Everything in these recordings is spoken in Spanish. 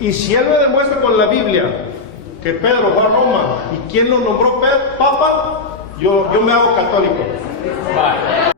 Y si él me demuestra con la Biblia que Pedro fue a Roma y quién lo nombró papa, yo me hago católico.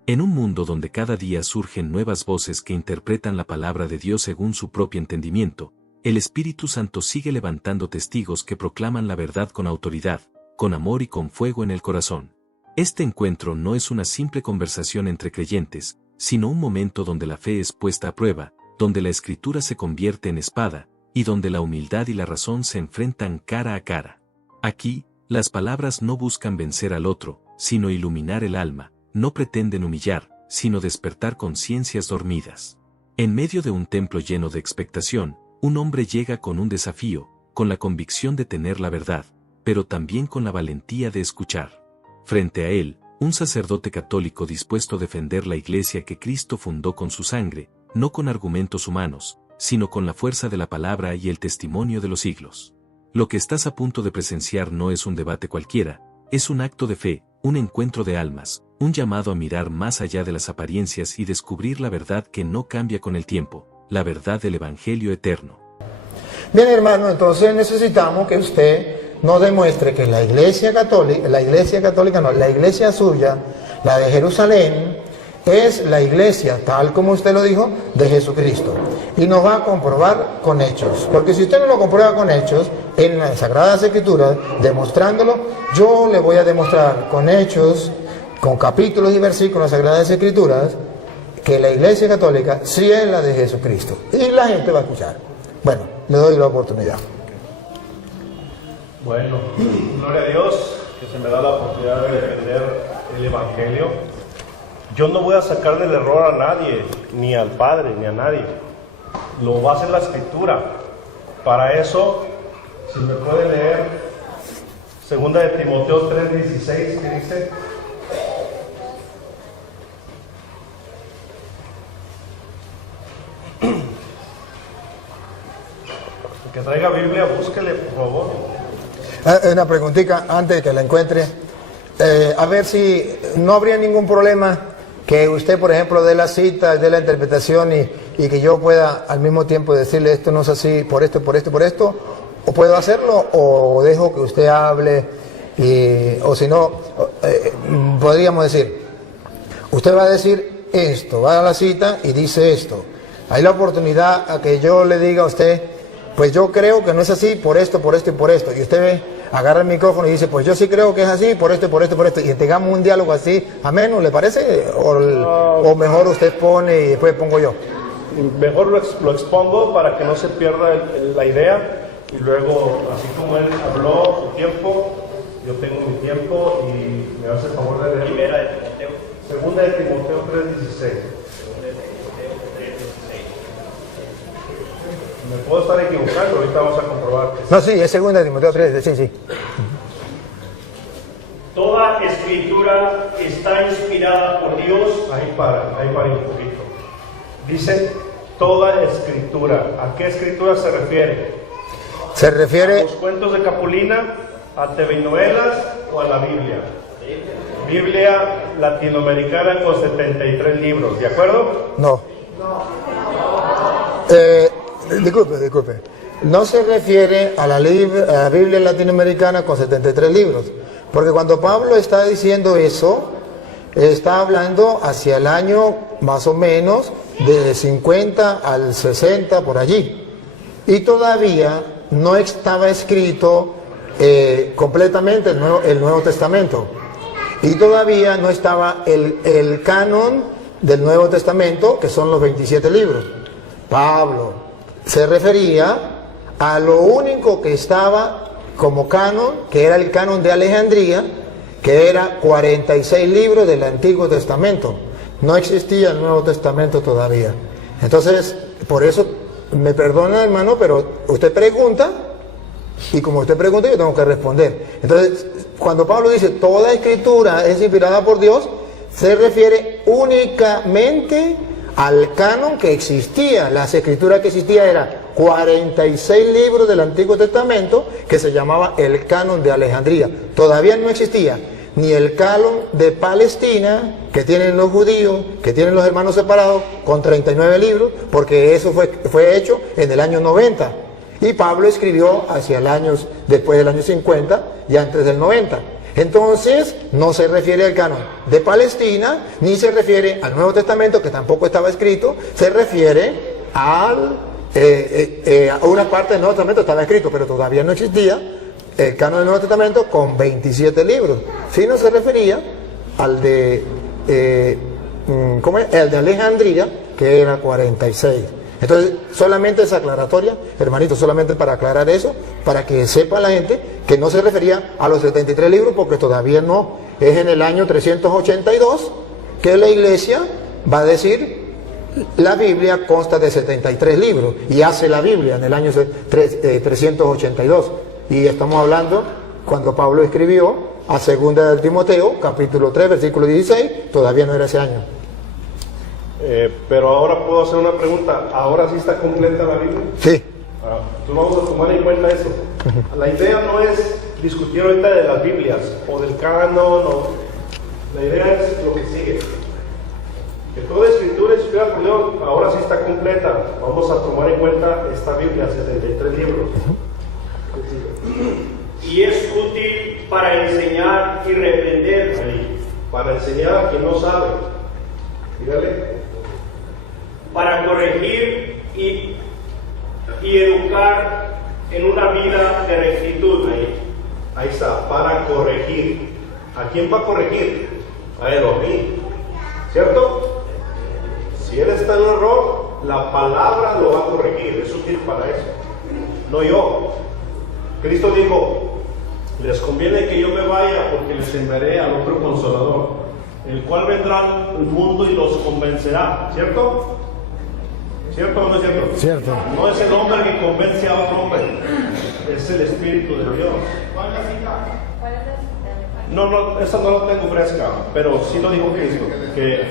En un mundo donde cada día surgen nuevas voces que interpretan la palabra de Dios según su propio entendimiento, el Espíritu Santo sigue levantando testigos que proclaman la verdad con autoridad, con amor y con fuego en el corazón. Este encuentro no es una simple conversación entre creyentes, sino un momento donde la fe es puesta a prueba, donde la Escritura se convierte en espada, y donde la humildad y la razón se enfrentan cara a cara. Aquí, las palabras no buscan vencer al otro, sino iluminar el alma, no pretenden humillar, sino despertar conciencias dormidas. En medio de un templo lleno de expectación, un hombre llega con un desafío, con la convicción de tener la verdad, pero también con la valentía de escuchar. Frente a él, un sacerdote católico dispuesto a defender la iglesia que Cristo fundó con su sangre, no con argumentos humanos, sino con la fuerza de la palabra y el testimonio de los siglos. Lo que estás a punto de presenciar no es un debate cualquiera, es un acto de fe, un encuentro de almas, un llamado a mirar más allá de las apariencias y descubrir la verdad que no cambia con el tiempo, la verdad del Evangelio eterno. Bien, hermano, entonces necesitamos que usted nos demuestre que la iglesia suya, la de Jerusalén, es la iglesia, tal como usted lo dijo, de Jesucristo. Y nos va a comprobar con hechos. Porque si usted no lo comprueba con hechos, en las Sagradas Escrituras, demostrándolo, yo le voy a demostrar con hechos, con capítulos y versículos de las Sagradas Escrituras, que la iglesia católica sí es la de Jesucristo. Y la gente va a escuchar. Bueno, le doy la oportunidad. Bueno, gloria a Dios que se me da la oportunidad de defender el Evangelio. Yo no voy a sacar del error a nadie, ni al Padre, ni a nadie. Lo va a hacer la Escritura. Para eso, si me puede leer 2 de Timoteo 3:16, ¿qué dice? El que traiga Biblia, búsquele, por favor. Una preguntita antes de que la encuentre. A ver si no habría ningún problema que usted, por ejemplo, dé la cita, dé la interpretación y que yo pueda al mismo tiempo decirle esto no es así, por esto, por esto, por esto, o puedo hacerlo, o dejo que usted hable, o si no, podríamos decir, usted va a decir esto, va a la cita y dice esto. Hay la oportunidad a que yo le diga a usted, pues yo creo que no es así, por esto, por esto y por esto, y usted ve, agarra el micrófono y dice, pues yo sí creo que es así, por esto, por esto, por esto, y tengamos un diálogo así, ameno, ¿le parece? O mejor usted pone y después pongo yo. Mejor lo expongo para que no se pierda la idea, y luego, así como él habló su tiempo, yo tengo mi tiempo, y me hace el favor de leer. Primera de Timoteo. Segunda de Timoteo 3:16. Me puedo estar equivocando, ahorita vamos a comprobar. No, sí, es segunda de Timoteo 3, sí. Toda escritura está inspirada por Dios. Ahí para un poquito. Dice toda escritura. ¿A qué escritura se refiere? Se refiere... ¿A los cuentos de Capulina, a telenovelas o a la Biblia? Biblia latinoamericana con 73 libros, ¿de acuerdo? No. Disculpe. No se refiere a la Biblia latinoamericana con 73 libros. Porque cuando Pablo está diciendo eso, está hablando hacia el año más o menos de 50 al 60 por allí. Y todavía no estaba escrito completamente el Nuevo Testamento. Y todavía no estaba el canon del Nuevo Testamento, que son los 27 libros. Pablo se refería a lo único que estaba como canon, que era el canon de Alejandría, que era 46 libros del Antiguo Testamento. No existía el Nuevo Testamento todavía. Entonces, por eso, me perdona, hermano, pero usted pregunta, y como usted pregunta, yo tengo que responder. Entonces, cuando Pablo dice, toda escritura es inspirada por Dios, se refiere únicamente al canon que existía. Las escrituras que existía eran 46 libros del Antiguo Testamento que se llamaba el canon de Alejandría. Todavía no existía ni el canon de Palestina que tienen los judíos, que tienen los hermanos separados, con 39 libros, porque eso fue hecho en el año 90. Y Pablo escribió hacia el año, después del año 50 y antes del 90. Entonces, no se refiere al canon de Palestina, ni se refiere al Nuevo Testamento, que tampoco estaba escrito, se refiere a una parte del Nuevo Testamento estaba escrito, pero todavía no existía el canon del Nuevo Testamento con 27 libros. Si no se refería al de, el de Alejandría, que era 46. Entonces, solamente esa aclaratoria, hermanito, solamente para aclarar eso, para que sepa la gente que no se refería a los 73 libros, porque todavía no. Es en el año 382 que la iglesia va a decir, la Biblia consta de 73 libros, y hace la Biblia en el año 382. Y estamos hablando, cuando Pablo escribió a 2 de Timoteo, capítulo 3, versículo 16, todavía no era ese año. Pero ahora puedo hacer una pregunta. ¿Ahora sí está completa la Biblia? Sí. Entonces vamos a tomar en cuenta eso. La idea no es discutir ahorita de las Biblias o del canon. La idea es lo que sigue. Que toda escritura inspirada por Dios ahora sí está completa. Vamos a tomar en cuenta esta Biblia, 73 libros. Y es útil para enseñar y reprender. Para enseñar a quien no sabe. Dígale. Para corregir y educar en una vida de rectitud. Ahí está, para corregir. ¿A quién va a corregir? A él o a mí. ¿Cierto? Si él está en un error, la palabra lo va a corregir. Es útil para eso. No yo. Cristo dijo, les conviene que yo me vaya porque les enviaré al otro consolador, el cual vendrá al mundo y los convencerá. ¿Cierto? ¿Cierto o no es cierto? Cierto. No es el hombre que convence a otro hombre, es el Espíritu de Dios. No, esa no la tengo fresca, pero sí lo dijo Cristo, que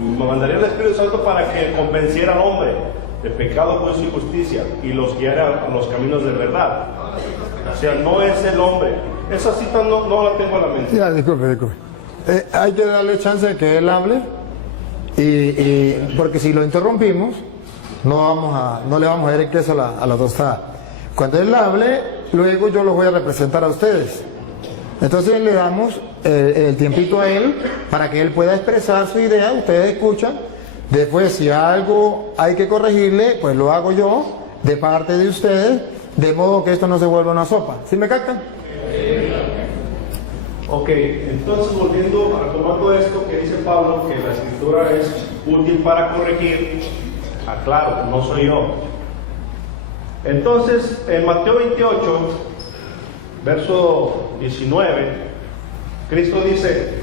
me mandaría el Espíritu Santo para que convenciera al hombre de pecado, juicio y justicia y los guiara a los caminos de verdad. O sea, no es el hombre. Esa cita no la tengo a la mente. Ya, disculpe. Hay que darle chance de que él hable, y porque si lo interrumpimos, no le vamos a dar el queso a la tostada. Cuando él hable, luego yo los voy a representar a ustedes. Entonces le damos el tiempito a él para que él pueda expresar su idea, ustedes escuchan. Después, si algo hay que corregirle, pues lo hago yo, de parte de ustedes, de modo que esto no se vuelva una sopa. ¿Sí me captan? Ok, entonces volviendo, retomando esto que dice Pablo, que la escritura es útil para corregir, aclaro, no soy yo. Entonces, en Mateo 28, verso 19, Cristo dice,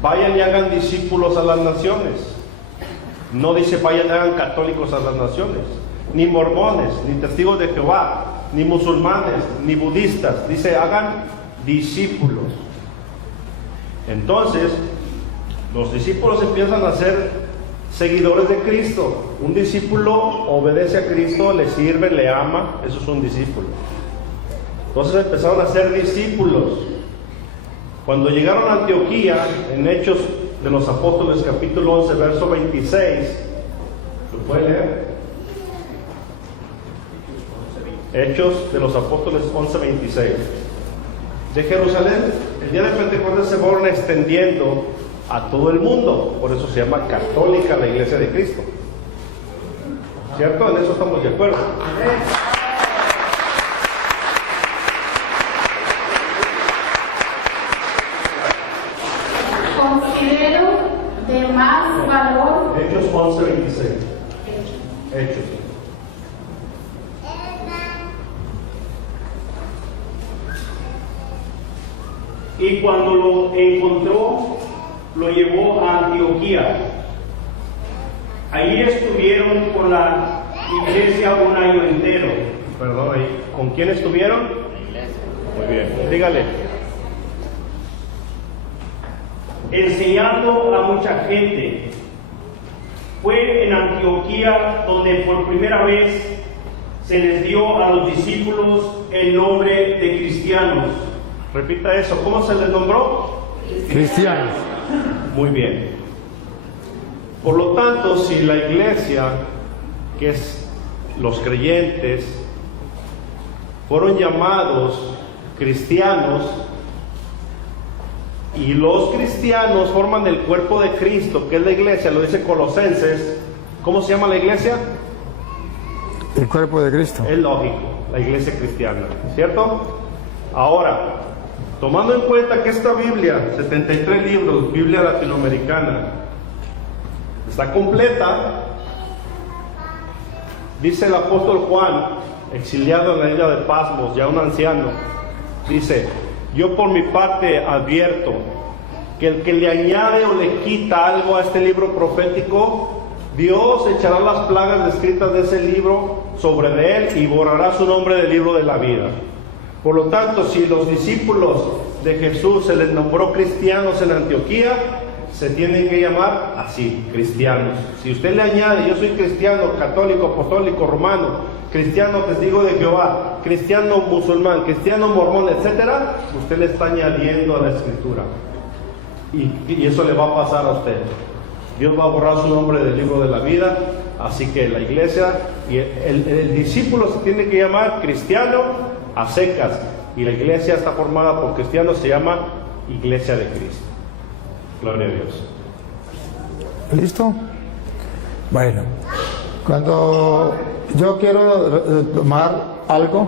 vayan y hagan discípulos a las naciones. No dice vayan y hagan católicos a las naciones, ni mormones, ni testigos de Jehová, ni musulmanes, ni budistas. Dice hagan discípulos. Entonces, los discípulos empiezan a ser seguidores de Cristo. Un discípulo obedece a Cristo, le sirve, le ama, eso es un discípulo. Entonces empezaron a ser discípulos. Cuando llegaron a Antioquía, en Hechos de los Apóstoles, capítulo 11, verso 26, ¿lo puede leer? Hechos de los Apóstoles 11, 26. De Jerusalén, el día de Pentecostés se fueron extendiendo a todo el mundo. Por eso se llama católica la Iglesia de Cristo. ¿Cierto? En eso estamos de acuerdo. Considero de más valor. Hechos 11, 26. Hechos. Y cuando lo encontró, lo llevó a Antioquía. Allí estuvieron con la iglesia un año entero. Perdón, ¿con quién estuvieron? Muy bien, dígale. Enseñando a mucha gente. Fue en Antioquía donde por primera vez se les dio a los discípulos el nombre de cristianos. Repita eso, ¿cómo se les nombró? Cristianos. Muy bien. Por lo tanto, si la iglesia, que es los creyentes, fueron llamados cristianos, y los cristianos forman el cuerpo de Cristo, que es la iglesia, lo dice Colosenses. ¿Cómo se llama la iglesia? El cuerpo de Cristo. Es lógico, la iglesia cristiana, ¿cierto? Ahora, tomando en cuenta que esta Biblia, 73 libros, Biblia latinoamericana, está completa, dice el apóstol Juan, exiliado en la isla de Pasmos, ya un anciano, dice: yo por mi parte advierto que el que le añade o le quita algo a este libro profético, Dios echará las plagas descritas de ese libro sobre de él y borrará su nombre del libro de la vida. Por lo tanto, si los discípulos de Jesús se les nombró cristianos en Antioquía, se tienen que llamar así, cristianos. Si usted le añade: yo soy cristiano, católico, apostólico, romano, cristiano, testigo de Jehová, cristiano musulmán, cristiano mormón, etcétera, usted le está añadiendo a la escritura. Y eso le va a pasar a usted. Dios va a borrar su nombre del libro de la vida. Así que la iglesia y el discípulo se tiene que llamar cristiano a secas. Y la iglesia está formada por cristianos, se llama Iglesia de Cristo. Gloria a Dios. ¿Listo? Bueno, cuando yo quiero tomar algo,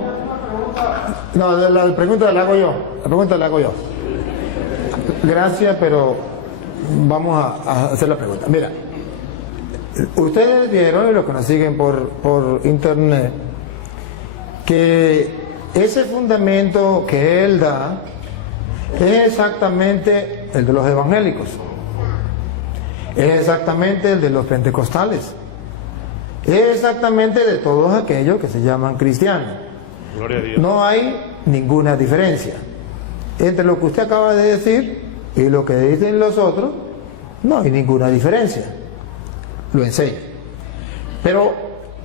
no, la pregunta la hago yo. La pregunta la hago yo. Gracias, pero vamos a hacer la pregunta. Mira, ustedes vieron, y los que nos siguen por internet, que ese fundamento que él da es exactamente el de los evangélicos, es exactamente el de los pentecostales, es exactamente de todos aquellos que se llaman cristianos. Gloria a Dios. No hay ninguna diferencia entre lo que usted acaba de decir y lo que dicen los otros. No hay ninguna diferencia. Lo enseño. Pero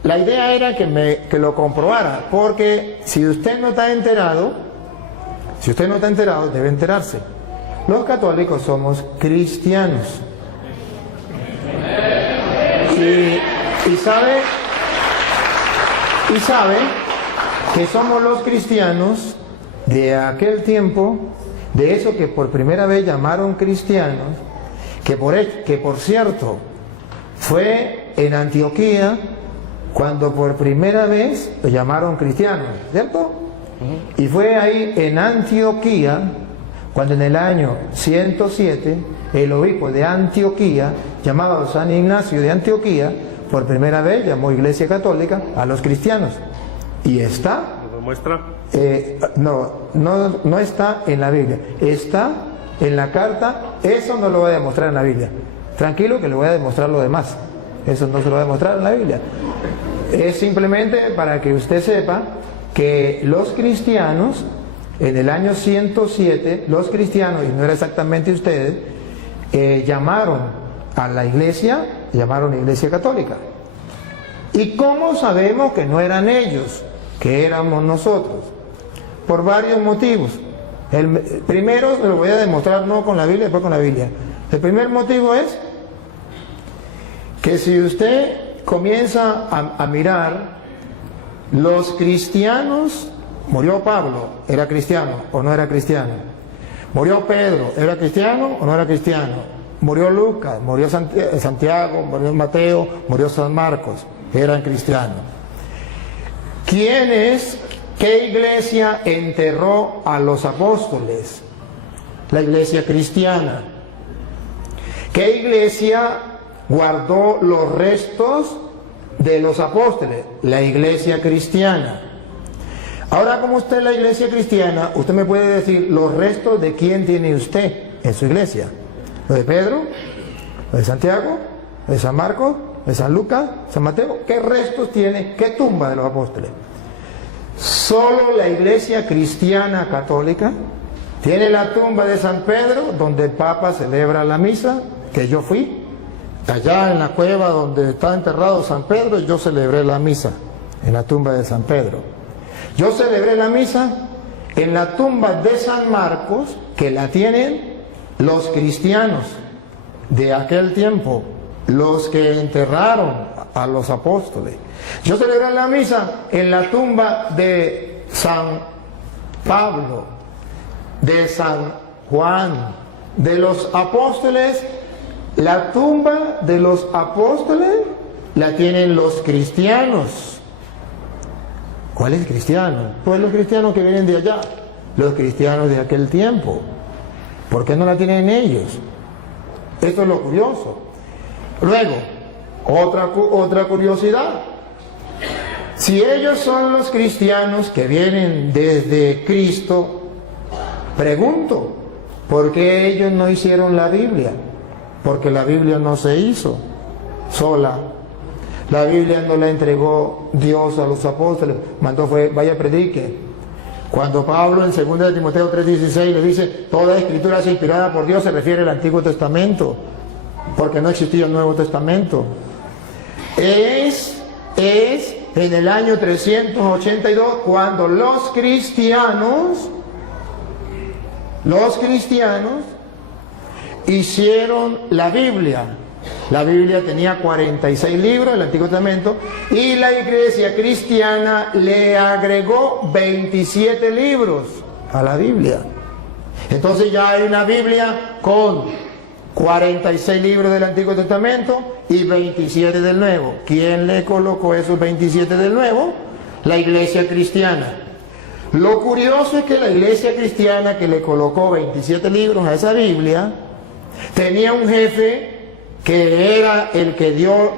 la idea era que lo comprobara, porque si usted no está enterado, debe enterarse. Los católicos somos cristianos. Y sabe que somos los cristianos de aquel tiempo, de eso que por primera vez llamaron cristianos, que por cierto fue en Antioquía cuando por primera vez lo llamaron cristianos, ¿cierto? Y fue ahí en Antioquía cuando en el año 107 el obispo de Antioquía, llamado San Ignacio de Antioquía, por primera vez llamó Iglesia Católica a los cristianos. Y está... ¿Lo muestra? No está en la Biblia, está en la carta. Eso no lo voy a demostrar en la Biblia. Tranquilo que le voy a demostrar lo demás. Eso no se lo voy a demostrar en la Biblia. Es simplemente para que usted sepa que los cristianos, en el año 107, los cristianos, y no era exactamente ustedes, llamaron a la iglesia, llamaron Iglesia Católica. ¿Y cómo sabemos que no eran ellos, que éramos nosotros? Por varios motivos. El primero se lo voy a demostrar no con la Biblia, después con la Biblia. El primer motivo es que si usted comienza a mirar, los cristianos, murió Pablo, ¿era cristiano o no era cristiano? Murió Pedro, ¿era cristiano o no era cristiano? Murió Lucas, murió Santiago, murió Mateo, murió San Marcos, eran cristianos. ¿Qué iglesia enterró a los apóstoles? La iglesia cristiana. ¿Qué iglesia guardó los restos de los apóstoles? La iglesia cristiana. Ahora, como usted es la iglesia cristiana, usted me puede decir los restos de quién tiene usted en su iglesia. ¿Lo de Pedro? ¿Lo de Santiago? ¿Lo de San Marcos? ¿Lo de San Lucas? ¿San Mateo? ¿Qué restos tiene? ¿Qué tumba de los apóstoles? Solo la iglesia cristiana católica tiene la tumba de San Pedro, donde el Papa celebra la misa, que yo fui. Allá en la cueva donde está enterrado San Pedro, yo celebré la misa en la tumba de San Pedro. Yo celebré la misa en la tumba de San Marcos, que la tienen los cristianos de aquel tiempo, los que enterraron a los apóstoles. Yo celebré la misa en la tumba de San Pablo, de San Juan, de los apóstoles. La tumba de los apóstoles la tienen los cristianos. ¿Cuáles cristianos? Pues los cristianos que vienen de allá, los cristianos de aquel tiempo. ¿Por qué no la tienen ellos? Esto es lo curioso. Luego, otra curiosidad. Si ellos son los cristianos que vienen desde Cristo, pregunto, ¿por qué ellos no hicieron la Biblia? Porque la Biblia no se hizo sola. La Biblia no la entregó Dios a los apóstoles, mandó fue, vaya predique. Cuando Pablo en 2 de Timoteo 3:16 le dice, toda escritura es inspirada por Dios, se refiere al Antiguo Testamento, porque no existía el Nuevo Testamento. Es en el año 382 cuando los cristianos hicieron la Biblia. La Biblia tenía 46 libros, el Antiguo Testamento, y la iglesia cristiana le agregó 27 libros a la Biblia. Entonces ya hay una Biblia con 46 libros del Antiguo Testamento y 27 del Nuevo. ¿Quién le colocó esos 27 del Nuevo? La iglesia cristiana. Lo curioso es que la iglesia cristiana que le colocó 27 libros a esa Biblia tenía un jefe que era el que dio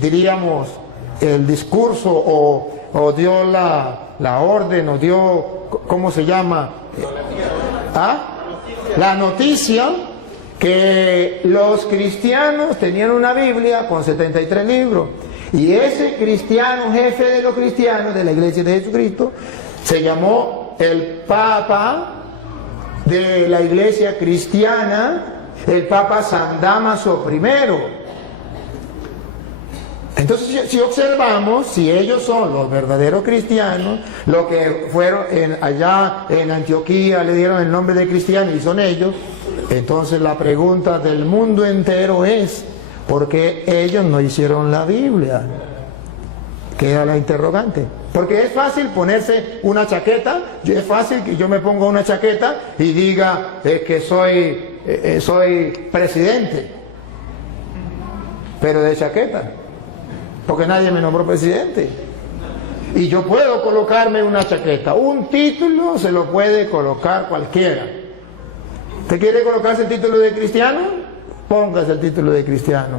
diríamos, el discurso o dio la orden o dio, ¿cómo se llama? La noticia que los cristianos tenían una Biblia con 73 libros. Y ese cristiano, jefe de los cristianos de la iglesia de Jesucristo, se llamó el Papa de la iglesia cristiana, el Papa San Dámaso I. Entonces, si observamos, si ellos son los verdaderos cristianos, lo que fueron allá en Antioquía, le dieron el nombre de cristiano y son ellos, entonces la pregunta del mundo entero es, ¿por qué ellos no hicieron la Biblia? Queda la interrogante. Porque es fácil ponerse una chaqueta, es fácil que yo me ponga una chaqueta y diga que soy presidente, pero de chaqueta, porque nadie me nombró presidente. Y yo puedo colocarme una chaqueta, un título se lo puede colocar cualquiera. ¿Usted quiere colocarse el título de cristiano? Póngase el título de cristiano.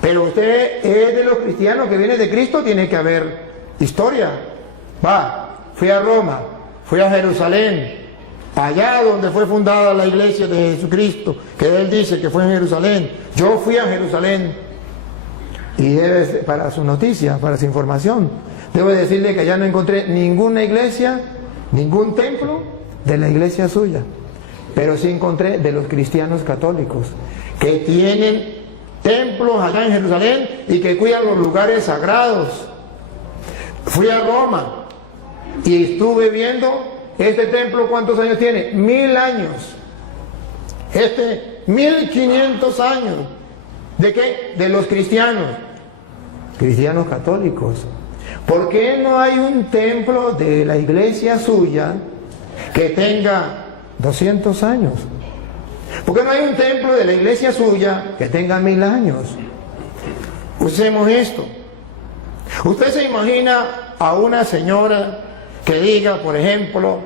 Pero usted es de los cristianos que vienen de Cristo, tiene que haber historia. Fui a Roma, fui a Jerusalén, allá donde fue fundada la iglesia de Jesucristo, que él dice que fue en Jerusalén. Yo fui a Jerusalén y para su noticia, para su información, debo decirle que allá no encontré ninguna iglesia, ningún templo de la iglesia suya, pero sí encontré de los cristianos católicos que tienen templos allá en Jerusalén y que cuidan los lugares sagrados. Fui a Roma y estuve viendo este templo. ¿Cuántos años tiene? 1000 años. 1500 años. ¿De qué? De los cristianos católicos. ¿Por qué no hay un templo de la iglesia suya que tenga 200 años? ¿Por qué no hay un templo de la iglesia suya que tenga 1000 años? Usemos esto. Usted se imagina a una señora que diga, por ejemplo,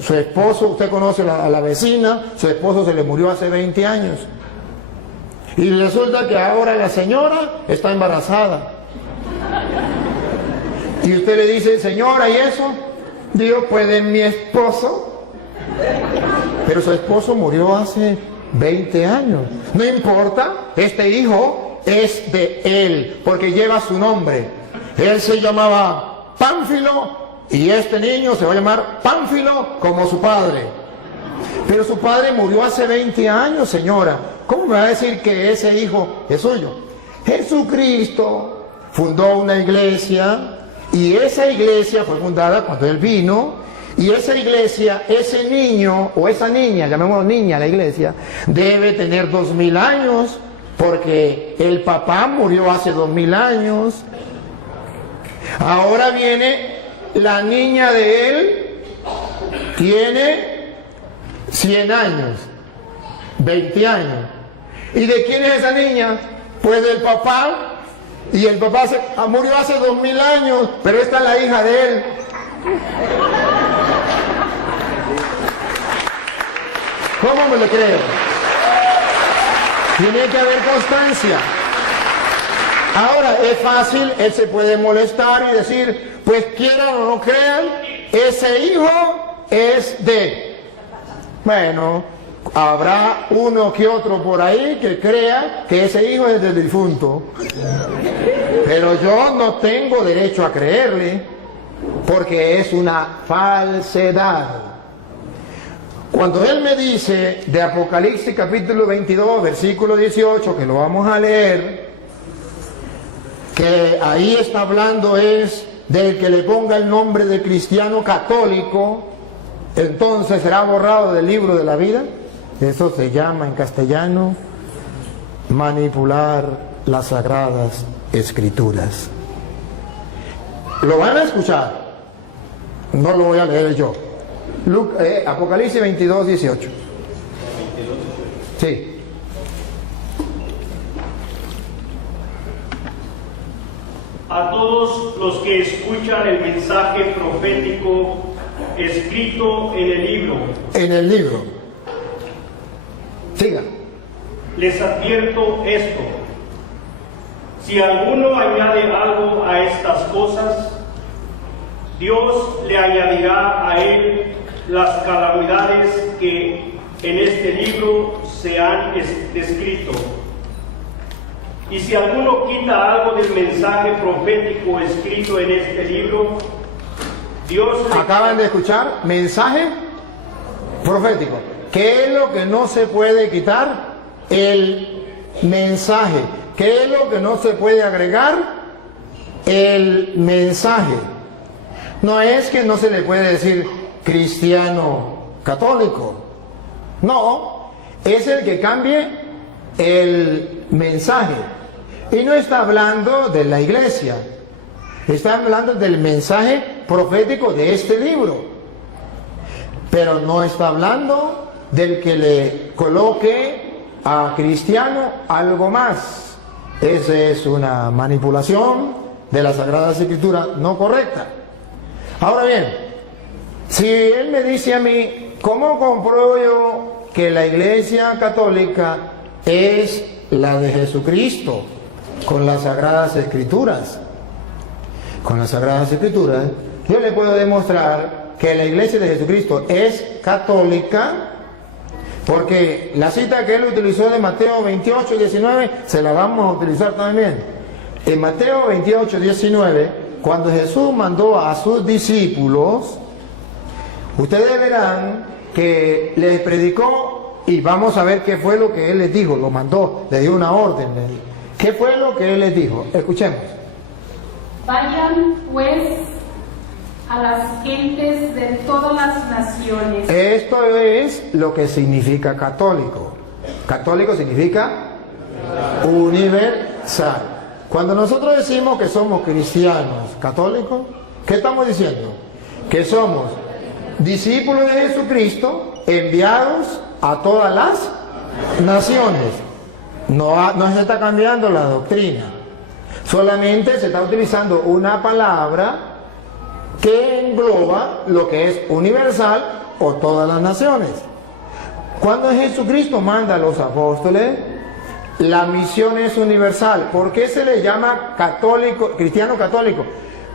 su esposo, usted conoce a la vecina, su esposo se le murió hace 20 años. Y resulta que ahora la señora está embarazada. Y usted le dice, señora, ¿y eso? Digo, pues de mi esposo. Pero su esposo murió hace 20 años. No importa, este hijo es de él, porque lleva su nombre. Él se llamaba Pánfilo y este niño se va a llamar Pánfilo como su padre. Pero su padre murió hace 20 años, señora. ¿Cómo me va a decir que ese hijo es suyo? Jesucristo fundó una iglesia y esa iglesia fue fundada cuando él vino. Y esa iglesia, ese niño o esa niña, llamémoslo niña la iglesia, debe tener 2000 años, porque el papá murió hace 2000 años. Ahora viene la niña de él tiene 100 años, 20 años. ¿Y de quién es esa niña? Pues del papá. Y el papá murió hace 2000 años, pero esta es la hija de él. ¿Cómo me lo creo? Tiene que haber constancia. Ahora, es fácil, él se puede molestar y decir, pues quieran o no crean, ese hijo es de... Bueno, habrá uno que otro por ahí que crea que ese hijo es del difunto. Pero yo no tengo derecho a creerle, porque es una falsedad. Cuando él me dice de Apocalipsis capítulo 22, versículo 18, que lo vamos a leer, que ahí está hablando es del que le ponga el nombre de cristiano católico, entonces será borrado del libro de la vida. Eso se llama en castellano manipular las sagradas escrituras. Lo van a escuchar, no lo voy a leer yo. Apocalipsis 22, 18. Sí. A todos los que escuchan el mensaje profético escrito en el libro. En el libro. Siga. Les advierto esto: si alguno añade algo a estas cosas, Dios le añadirá a él las calamidades que en este libro se han descrito. Y si alguno quita algo del mensaje profético escrito en este libro, Dios... Acaban de escuchar, mensaje profético. ¿Qué es lo que no se puede quitar? El mensaje. ¿Qué es lo que no se puede agregar? El mensaje. No es que no se le puede decir cristiano católico. No, es el que cambie el mensaje. Y no está hablando de la iglesia, está hablando del mensaje profético de este libro. Pero no está hablando del que le coloque a cristiano algo más. Esa es una manipulación de la Sagrada Escritura no correcta. Ahora bien, si él me dice a mí, ¿cómo compruebo yo que la Iglesia Católica es la de Jesucristo? Con las Sagradas Escrituras. Con las Sagradas Escrituras, yo le puedo demostrar que la Iglesia de Jesucristo es católica, porque la cita que él utilizó de Mateo 28, 19, se la vamos a utilizar también. En Mateo 28, 19, cuando Jesús mandó a sus discípulos, ustedes verán que les predicó, y vamos a ver qué fue lo que él les dijo. Lo mandó, le dio una orden. ¿Qué fue lo que él les dijo? Escuchemos. Vayan pues a las gentes de todas las naciones. Esto es lo que significa católico. Católico significa universal. Cuando nosotros decimos que somos cristianos católicos, ¿qué estamos diciendo? Que somos discípulos de Jesucristo enviados a todas las naciones. No se está cambiando la doctrina, solamente se está utilizando una palabra que engloba lo que es universal o todas las naciones. Cuando Jesucristo manda a los apóstoles, la misión es universal. ¿Por qué se le llama católico, cristiano católico?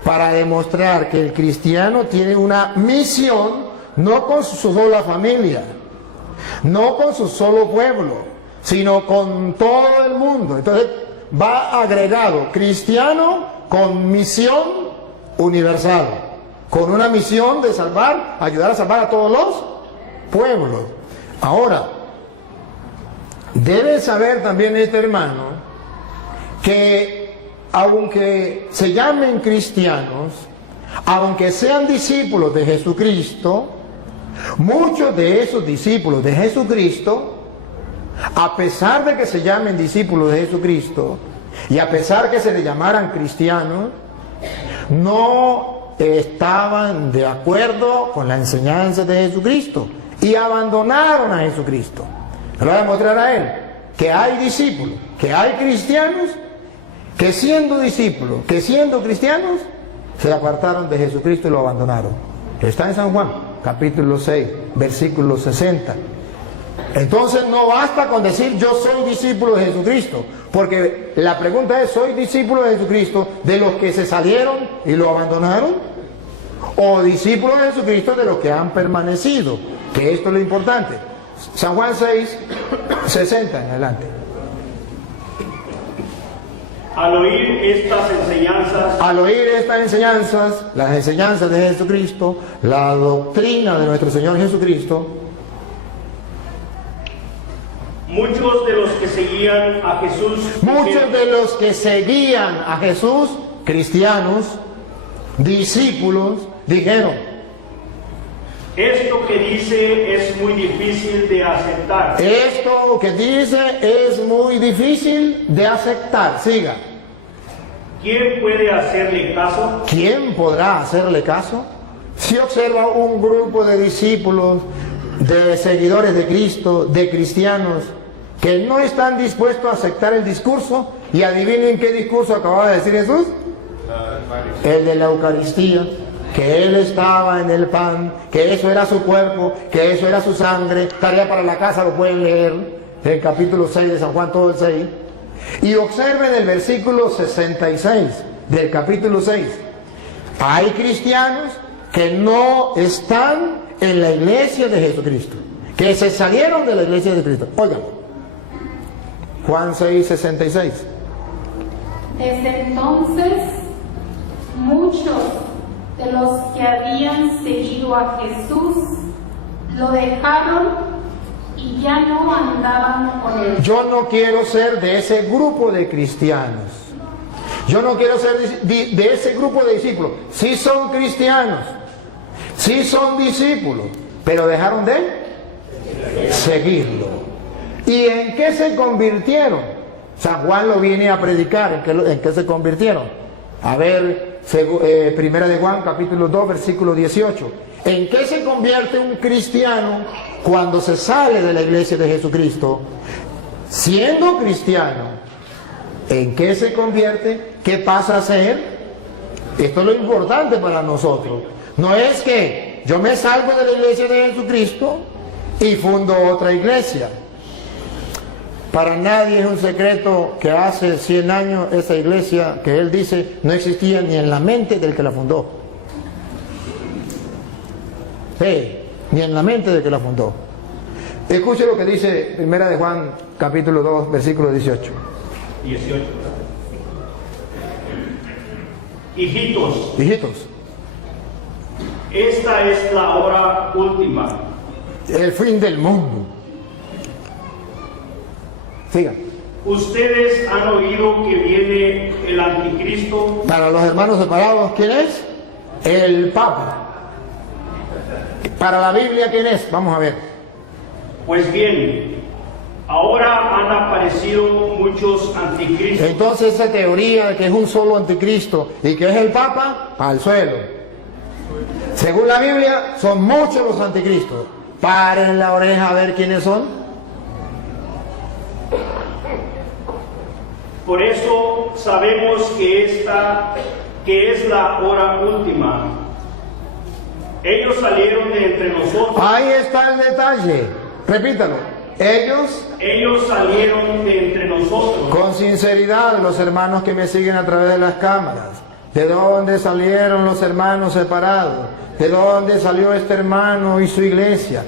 Para demostrar que el cristiano tiene una misión, no con su sola familia, no con su solo pueblo, sino con todo el mundo. Entonces va agregado cristiano con misión universal, con una misión de salvar, ayudar a salvar a todos los pueblos. Ahora, debe saber también este hermano que aunque se llamen cristianos, aunque sean discípulos de Jesucristo, muchos de esos discípulos de Jesucristo, a pesar de que se llamen discípulos de Jesucristo y a pesar que se le llamaran cristianos, no estaban de acuerdo con la enseñanza de Jesucristo y abandonaron a Jesucristo. Le voy a mostrar a él que hay discípulos, que hay cristianos, que siendo discípulos, que siendo cristianos, se apartaron de Jesucristo y lo abandonaron. Está en San Juan, capítulo 6, versículo 60. Entonces no basta con decir yo soy discípulo de Jesucristo, porque la pregunta es, ¿soy discípulo de Jesucristo de los que se salieron y lo abandonaron? ¿O discípulo de Jesucristo de los que han permanecido? Que esto es lo importante. San Juan 6, 60 en adelante. Al oír estas enseñanzas, las enseñanzas de Jesucristo, la doctrina de nuestro Señor Jesucristo, muchos de los que seguían a Jesús, cristianos, discípulos, dijeron: esto que dice es muy difícil de aceptar. Esto que dice es muy difícil de aceptar. Siga. ¿Quién puede hacerle caso? ¿Quién podrá hacerle caso? Si observa un grupo de discípulos, de seguidores de Cristo, de cristianos, que no están dispuestos a aceptar el discurso, y adivinen qué discurso acababa de decir Jesús. El de la Eucaristía, que Él estaba en el pan, que eso era su cuerpo, que eso era su sangre. Tarea para la casa, lo pueden leer, el capítulo 6 de San Juan, todo el 6. Y observen el versículo 66 del capítulo 6. Hay cristianos que no están en la iglesia de Jesucristo, que se salieron de la iglesia de Cristo. Oigan, Juan 6, 66. Desde entonces, muchos de los que habían seguido a Jesús lo dejaron y ya no andaban con él. Yo no quiero ser de ese grupo de cristianos. Yo no quiero ser de ese grupo de discípulos. Sí son cristianos, sí son discípulos, pero dejaron de seguirlo. ¿Y en qué se convirtieron? San Juan lo viene a predicar. ¿En qué se convirtieron? A ver, primera de Juan, capítulo 2, versículo 18. ¿En qué se convierte un cristiano cuando se sale de la iglesia de Jesucristo? Siendo cristiano, ¿en qué se convierte? ¿Qué pasa a ser? Esto es lo importante para nosotros. No es que yo me salgo de la iglesia de Jesucristo y fundo otra iglesia. Para nadie es un secreto que hace 100 años esa iglesia, que él dice, no existía ni en la mente del que la fundó. Sí, ni en la mente del que la fundó. Escuche lo que dice Primera de Juan, capítulo 2, versículo 18. 18. Hijitos, esta es la hora última. El fin del mundo. Sigan. Ustedes han oído que viene el anticristo. Para los hermanos separados, ¿quién es? El Papa. Para la Biblia, ¿quién es? Vamos a ver. Pues bien, ahora han aparecido muchos anticristos. Entonces esa teoría de que es un solo anticristo y que es el Papa, al suelo. Según la Biblia, son muchos los anticristos. Paren la oreja a ver quiénes son. Por eso sabemos que esta es la hora última. Ellos salieron de entre nosotros. Ahí está el detalle. Repítalo. Ellos salieron de entre nosotros. Con sinceridad, los hermanos que me siguen a través de las cámaras. ¿De dónde salieron los hermanos separados? ¿De dónde salió este hermano y su iglesia?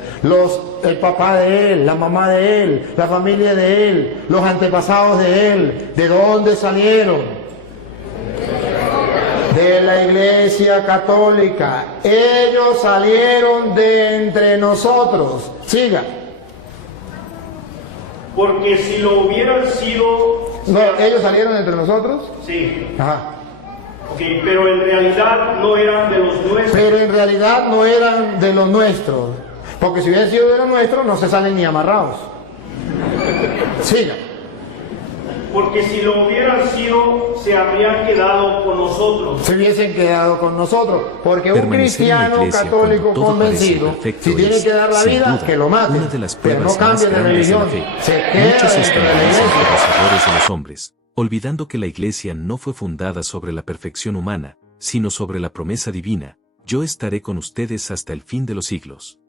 El papá de él, la mamá de él, la familia de él, los antepasados de él. ¿De dónde salieron? De la iglesia católica. Ellos salieron de entre nosotros. Siga. Porque si lo hubieran sido... No, ¿ellos salieron de entre nosotros? Sí. Ajá. Okay, pero en realidad no eran de los nuestros. Pero en realidad no eran de los nuestros. Porque si hubieran sido de los nuestros, no se salen ni amarrados. Siga. porque si lo hubieran sido, se habrían quedado con nosotros. Se hubiesen quedado con nosotros, porque un Permanecer en la cristiano iglesia católico cuando todo convencido, parece perfecto si tiene es, que dar la sin vida, duda, que lo mate, una de las pero no pruebas más cambie de grandes de la religión, fe. se queda Muchos dentro de la escandalizan iglesia. por los errores de los hombres, olvidando que la iglesia no fue fundada sobre la perfección humana, sino sobre la promesa divina: yo estaré con ustedes hasta el fin de los siglos.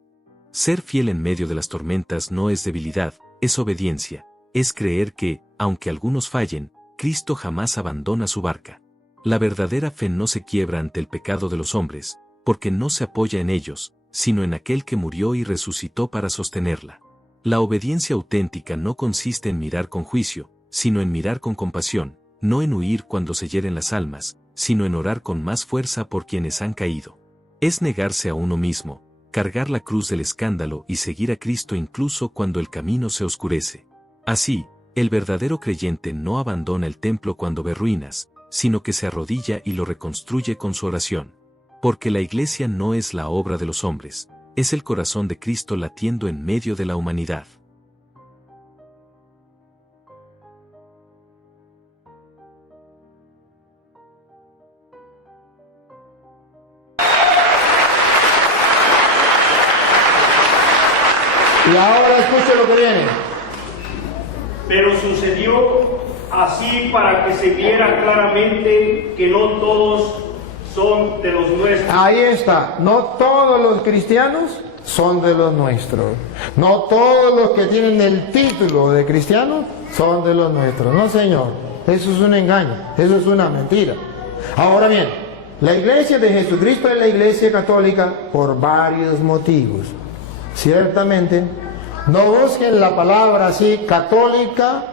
Ser fiel en medio de las tormentas no es debilidad, es obediencia, es creer que, aunque algunos fallen, Cristo jamás abandona su barca. La verdadera fe no se quiebra ante el pecado de los hombres, porque no se apoya en ellos, sino en aquel que murió y resucitó para sostenerla. La obediencia auténtica no consiste en mirar con juicio, sino en mirar con compasión, no en huir cuando se hieren las almas, sino en orar con más fuerza por quienes han caído. Es negarse a uno mismo, cargar la cruz del escándalo y seguir a Cristo incluso cuando el camino se oscurece. Así, el verdadero creyente no abandona el templo cuando ve ruinas, sino que se arrodilla y lo reconstruye con su oración. Porque la iglesia no es la obra de los hombres, es el corazón de Cristo latiendo en medio de la humanidad. Y ahora escuche lo que viene. Pero sucedió así para que se viera claramente que no todos son de los nuestros. Ahí está, no todos los cristianos son de los nuestros. No todos los que tienen el título de cristiano son de los nuestros. No, señor, eso es un engaño, eso es una mentira. Ahora bien, la iglesia de Jesucristo es la iglesia católica por varios motivos. Ciertamente, no busquen la palabra así, católica,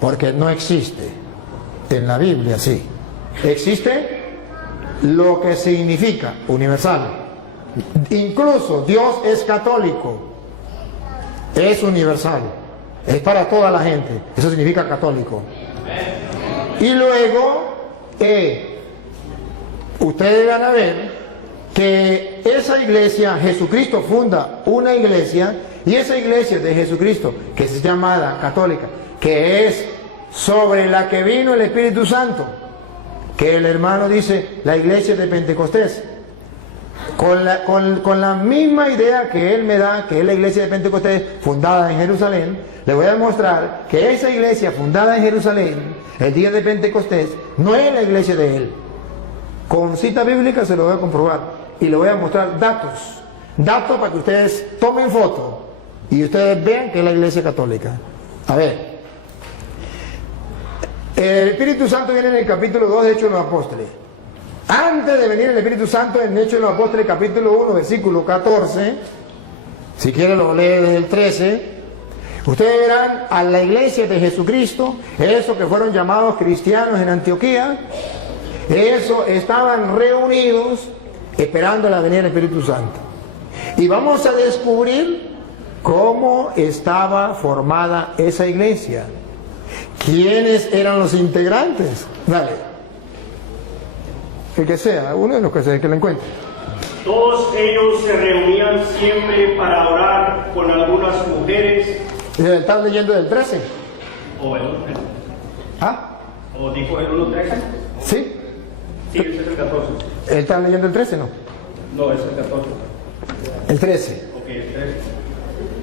porque no existe. En la Biblia sí. Existe lo que significa universal. Incluso Dios es católico. Es universal. Es para toda la gente. Eso significa católico. Y luego, ustedes van a ver que esa iglesia, Jesucristo funda una iglesia, y esa iglesia de Jesucristo, que es llamada católica, que es sobre la que vino el Espíritu Santo, que el hermano dice la iglesia de Pentecostés, con la misma idea que él me da, que es la iglesia de Pentecostés fundada en Jerusalén, le voy a mostrar que esa iglesia fundada en Jerusalén, el día de Pentecostés, no es la iglesia de él. Con cita bíblica se lo voy a comprobar y le voy a mostrar datos para que ustedes tomen foto y ustedes vean que es la iglesia católica. A ver, el Espíritu Santo viene en el capítulo 2 de Hechos de los Apóstoles. Antes de venir el Espíritu Santo, en Hechos de los Apóstoles capítulo 1 versículo 14, si quieren lo lee desde el 13, ustedes verán a la iglesia de Jesucristo, esos que fueron llamados cristianos en Antioquía, eso estaban reunidos esperando la venida del Espíritu Santo. Y vamos a descubrir cómo estaba formada esa iglesia. ¿Quiénes eran los integrantes? Dale. El que sea, uno de los que sea, que lo encuentre. Todos ellos se reunían siempre para orar con algunas mujeres. ¿Estás leyendo del 13? ¿O el 1.13? ¿Ah? ¿O dijo el 1.13? ¿Sí? Sí, ese es el 14. ¿Estás leyendo el 13, no? No, ese es el 14. El 13. Ok, el 13.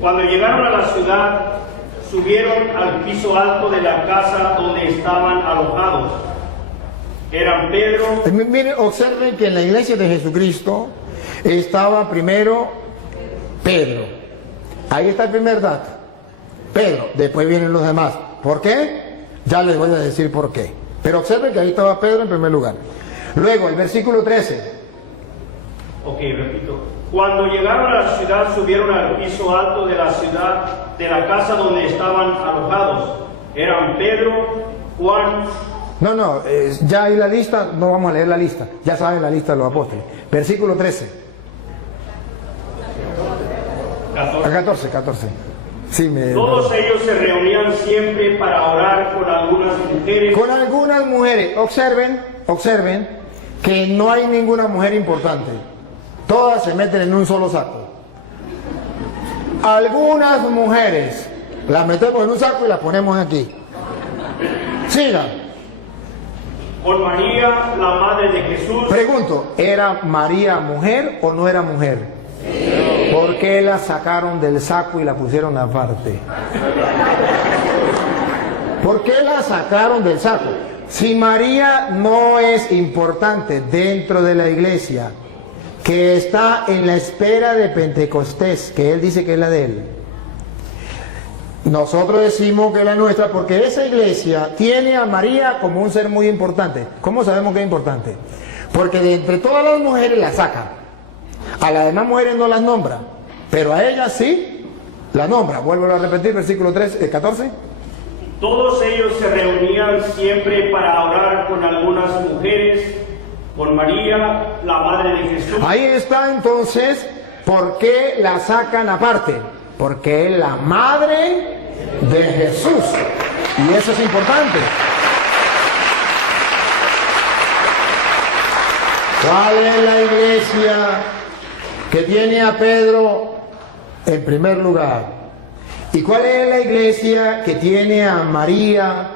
Cuando llegaron a la ciudad, subieron al piso alto de la casa donde estaban alojados. Eran Pedro. Miren, observen que en la iglesia de Jesucristo estaba primero Pedro. Ahí está el primer dato. Pedro, después vienen los demás. ¿Por qué? Ya les voy a decir por qué. Pero observen que ahí estaba Pedro en primer lugar. Luego, el versículo 13. Ok, repito. Cuando llegaron a la ciudad, subieron al piso alto de la ciudad, de la casa donde estaban alojados. Eran Pedro, Juan. No, ya hay la lista, no vamos a leer la lista. Ya saben la lista de los apóstoles. Versículo 13. 14. Sí, Todos ellos se reunían siempre para orar con algunas mujeres. Con algunas mujeres. Observen que no hay ninguna mujer importante. Todas se meten en un solo saco. Algunas mujeres las metemos en un saco y las ponemos aquí. Siga. Con María, la madre de Jesús. Pregunto, ¿era María mujer o no era mujer? ¿Por qué la sacaron del saco y la pusieron aparte? ¿Por qué la sacaron del saco? Si María no es importante dentro de la iglesia, que está en la espera de Pentecostés, que él dice que es la de él, nosotros decimos que es la nuestra porque esa iglesia tiene a María como un ser muy importante. ¿Cómo sabemos que es importante? Porque de entre todas las mujeres la saca. A las demás mujeres no las nombra, pero a ella sí la nombra. Vuelvo a repetir, versículo 14. Todos ellos se reunían siempre para orar con algunas mujeres, con María, la madre de Jesús. Ahí está entonces, ¿por qué la sacan aparte? Porque es la madre de Jesús. Y eso es importante. ¿Cuál es la iglesia que tiene a Pedro en primer lugar? ¿Y cuál es la iglesia que tiene a María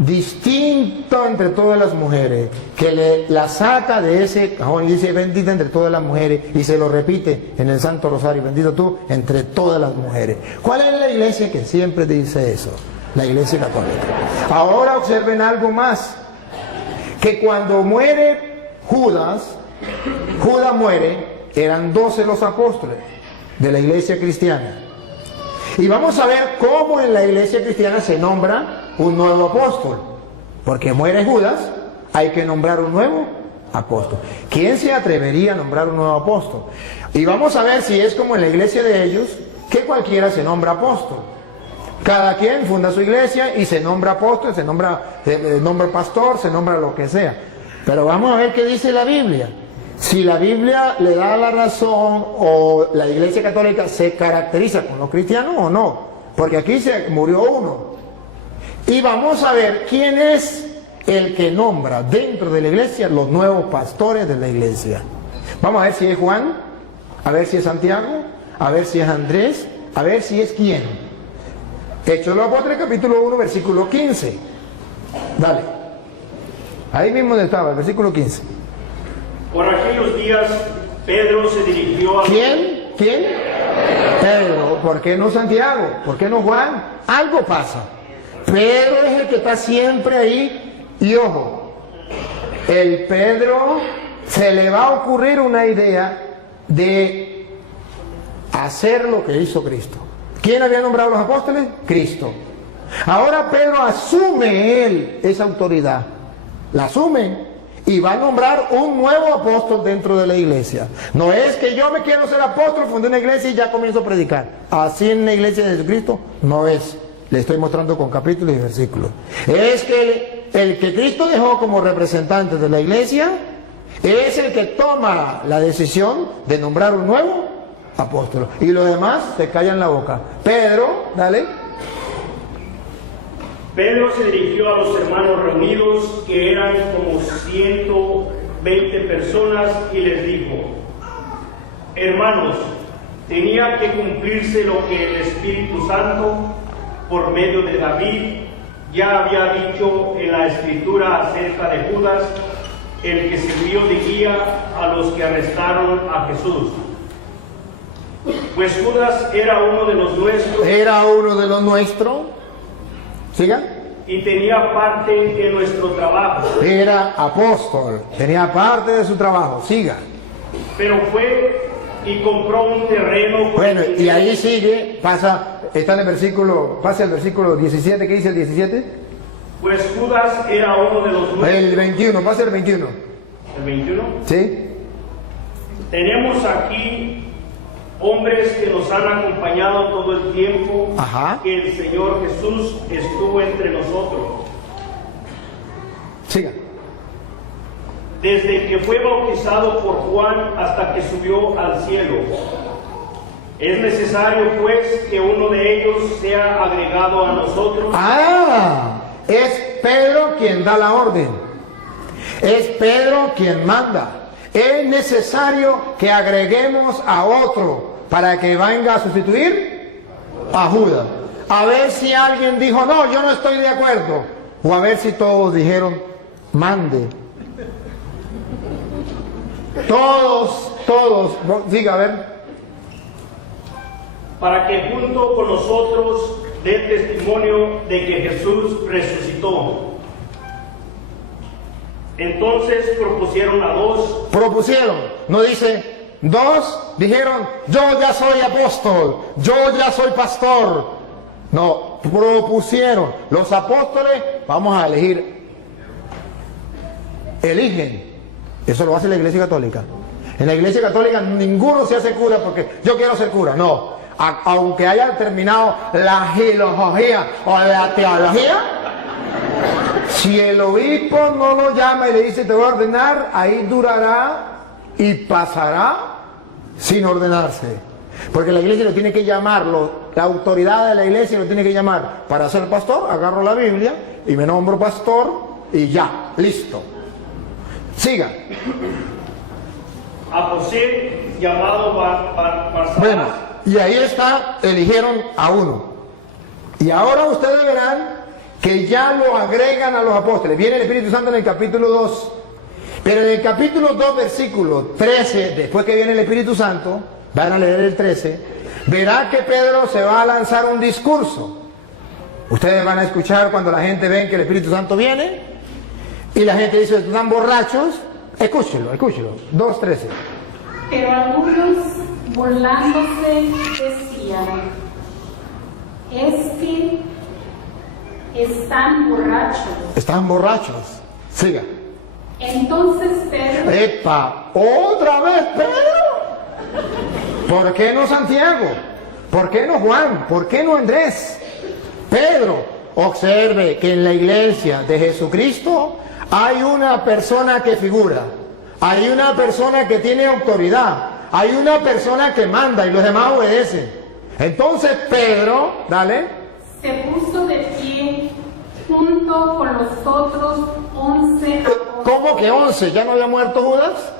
distinto entre todas las mujeres? Que la saca de ese cajón y dice bendita entre todas las mujeres y se lo repite en el Santo Rosario, bendito tú entre todas las mujeres. ¿Cuál es la iglesia que siempre dice eso? La iglesia católica. Ahora observen algo más, que cuando muere Judas muere, eran 12 los apóstoles de la iglesia cristiana. Y vamos a ver cómo en la iglesia cristiana se nombra un nuevo apóstol. Porque muere Judas, hay que nombrar un nuevo apóstol. ¿Quién se atrevería a nombrar un nuevo apóstol? Y vamos a ver si es como en la iglesia de ellos, que cualquiera se nombra apóstol. Cada quien funda su iglesia y se nombra apóstol, se nombra pastor, se nombra lo que sea. Pero vamos a ver qué dice la Biblia. Si la Biblia le da la razón o la iglesia católica se caracteriza con los cristianos o no. Porque aquí se murió uno. Y vamos a ver quién es el que nombra dentro de la iglesia los nuevos pastores de la iglesia. Vamos a ver si es Juan, a ver si es Santiago, a ver si es Andrés, a ver si es quién. Hechos de los Apóstoles, capítulo 1, versículo 15. Dale. Ahí mismo donde estaba, el versículo 15. Por aquellos días, Pedro se dirigió a... ¿Quién? Pedro. ¿Por qué no Santiago? ¿Por qué no Juan? Algo pasa. Pedro es el que está siempre ahí. Y ojo, el Pedro se le va a ocurrir una idea de hacer lo que hizo Cristo. ¿Quién había nombrado a los apóstoles? Cristo. Ahora Pedro asume él esa autoridad. La asume. Y va a nombrar un nuevo apóstol dentro de la iglesia. No es que yo me quiero ser apóstol, fundé una iglesia y ya comienzo a predicar. Así en la iglesia de Jesucristo no es. Le estoy mostrando con capítulos y versículos. Es que el que Cristo dejó como representante de la iglesia es el que toma la decisión de nombrar un nuevo apóstol. Y los demás se callan la boca. Pedro, dale. Pedro se dirigió a los hermanos reunidos, que eran como 120 personas, y les dijo: hermanos, tenía que cumplirse lo que el Espíritu Santo, por medio de David, ya había dicho en la Escritura acerca de Judas, el que sirvió de guía a los que arrestaron a Jesús. Pues Judas era uno de los nuestros. Era uno de los nuestros. ¿Siga? Y tenía parte en nuestro trabajo. Era apóstol, tenía parte de su trabajo. Siga. Pero fue y compró un terreno. Bueno, y ahí sigue, pasa, está en el versículo, pasa el versículo 17, ¿qué dice el 17? Pues Judas era uno de los nuestros. El 21, pasa el 21. ¿El 21? Sí. Tenemos aquí hombres que nos han acompañado todo el tiempo. Ajá. Que el Señor Jesús estuvo entre nosotros. Siga. Desde que fue bautizado por Juan hasta que subió al cielo. Es necesario, pues, que uno de ellos sea agregado a nosotros. Es Pedro quien da la orden. Es Pedro quien manda. Es necesario que agreguemos a otro para que venga a sustituir a Judas. A ver si alguien dijo, no, yo no estoy de acuerdo. O a ver si todos dijeron, mande. Todos, diga, a ver. Para que junto con nosotros dé testimonio de que Jesús resucitó. Entonces propusieron a dos. Propusieron, no dice, dos dijeron, yo ya soy apóstol, yo ya soy pastor. No, propusieron. Los apóstoles, vamos a elegir. Eligen. Eso lo hace la Iglesia Católica. En la Iglesia Católica ninguno se hace cura porque yo quiero ser cura. No, aunque haya terminado la filología o la teología, si el obispo no lo llama y le dice te voy a ordenar, ahí durará y pasará sin ordenarse. Porque la iglesia lo tiene que llamarlo, la autoridad de la iglesia lo tiene que llamar. Para ser pastor, agarro la Biblia y me nombro pastor y ya, listo. Siga. A José, llamado Barsabás. Bueno, y ahí está, eligieron a uno. Y ahora ustedes verán que ya lo agregan a los apóstoles. Viene el Espíritu Santo en el capítulo 2. Pero en el capítulo 2, versículo 13, después que viene el Espíritu Santo, van a leer el 13, verá que Pedro se va a lanzar un discurso. Ustedes van a escuchar cuando la gente ve que el Espíritu Santo viene y la gente dice, están borrachos. Escúchelo. 2:13. Pero algunos, burlándose, decían, es que están borrachos. Están borrachos. Siga. Entonces Pedro, ¡Epa! ¿Otra vez Pedro? ¿Por qué no Santiago? ¿Por qué no Juan? ¿Por qué no Andrés? Pedro, observe que en la iglesia de Jesucristo hay una persona que figura, hay una persona que tiene autoridad, hay una persona que manda y los demás obedecen. Entonces Pedro, dale, se puso de pie junto con los otros 11 apóstoles. ¿cómo que 11? ¿Ya no había muerto Judas?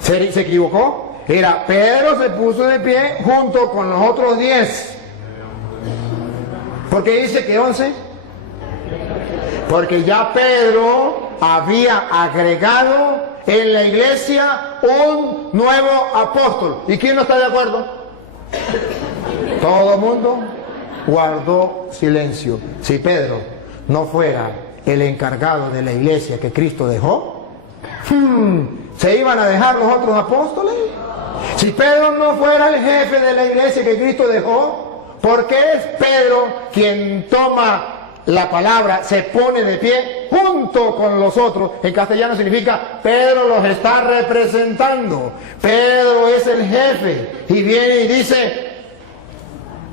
¿Se equivocó? Era Pedro se puso de pie junto con los otros 10. ¿Por qué dice que 11? Porque ya Pedro había agregado en la iglesia un nuevo apóstol. ¿Y quién no está de acuerdo? Todo el mundo guardó silencio. Si Pedro no fuera el encargado de la iglesia que Cristo dejó, ¿se iban a dejar los otros apóstoles? Si Pedro no fuera el jefe de la iglesia que Cristo dejó, ¿por qué es Pedro quien toma la palabra, se pone de pie junto con los otros? En castellano significa Pedro los está representando. Pedro es el jefe y viene y dice,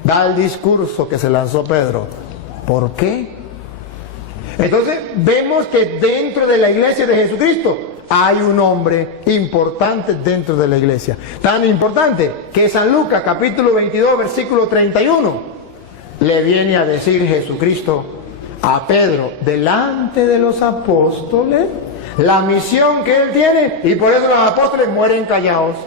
da el discurso que se lanzó Pedro. ¿Por qué? Entonces vemos que dentro de la iglesia de Jesucristo hay un hombre importante dentro de la iglesia. Tan importante que San Lucas capítulo 22 versículo 31 le viene a decir Jesucristo a Pedro delante de los apóstoles la misión que él tiene, y por eso los apóstoles mueren callados.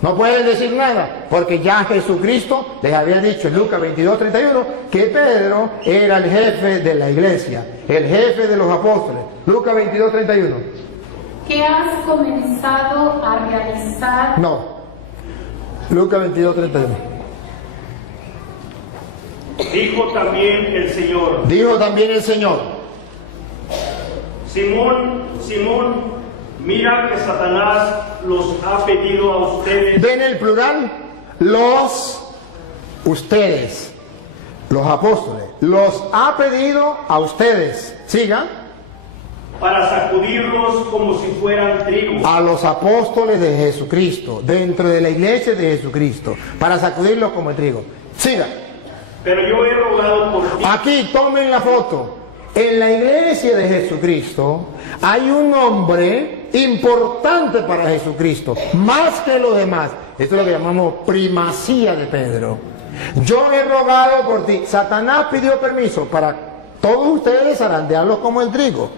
No pueden decir nada, porque ya Jesucristo les había dicho en Lucas 22:31 que Pedro era el jefe de la iglesia, el jefe de los apóstoles. Lucas 22:31. ¿Qué has comenzado a realizar? No. Lucas 22:31. Dijo también el Señor. Dijo también el Señor. Simón, mira que Satanás los ha pedido a ustedes. Ven el plural, ustedes, los apóstoles, los ha pedido a ustedes. Siga. Para sacudirlos como si fueran trigo. A los apóstoles de Jesucristo, dentro de la iglesia de Jesucristo, para sacudirlos como el trigo. Siga. Pero yo he rogado por ti. Aquí tomen la foto. En la iglesia de Jesucristo hay un hombre importante para Jesucristo, más que los demás. Esto es lo que llamamos primacía de Pedro. Yo he rogado por ti. Satanás pidió permiso para todos ustedes zarandearlos como el trigo,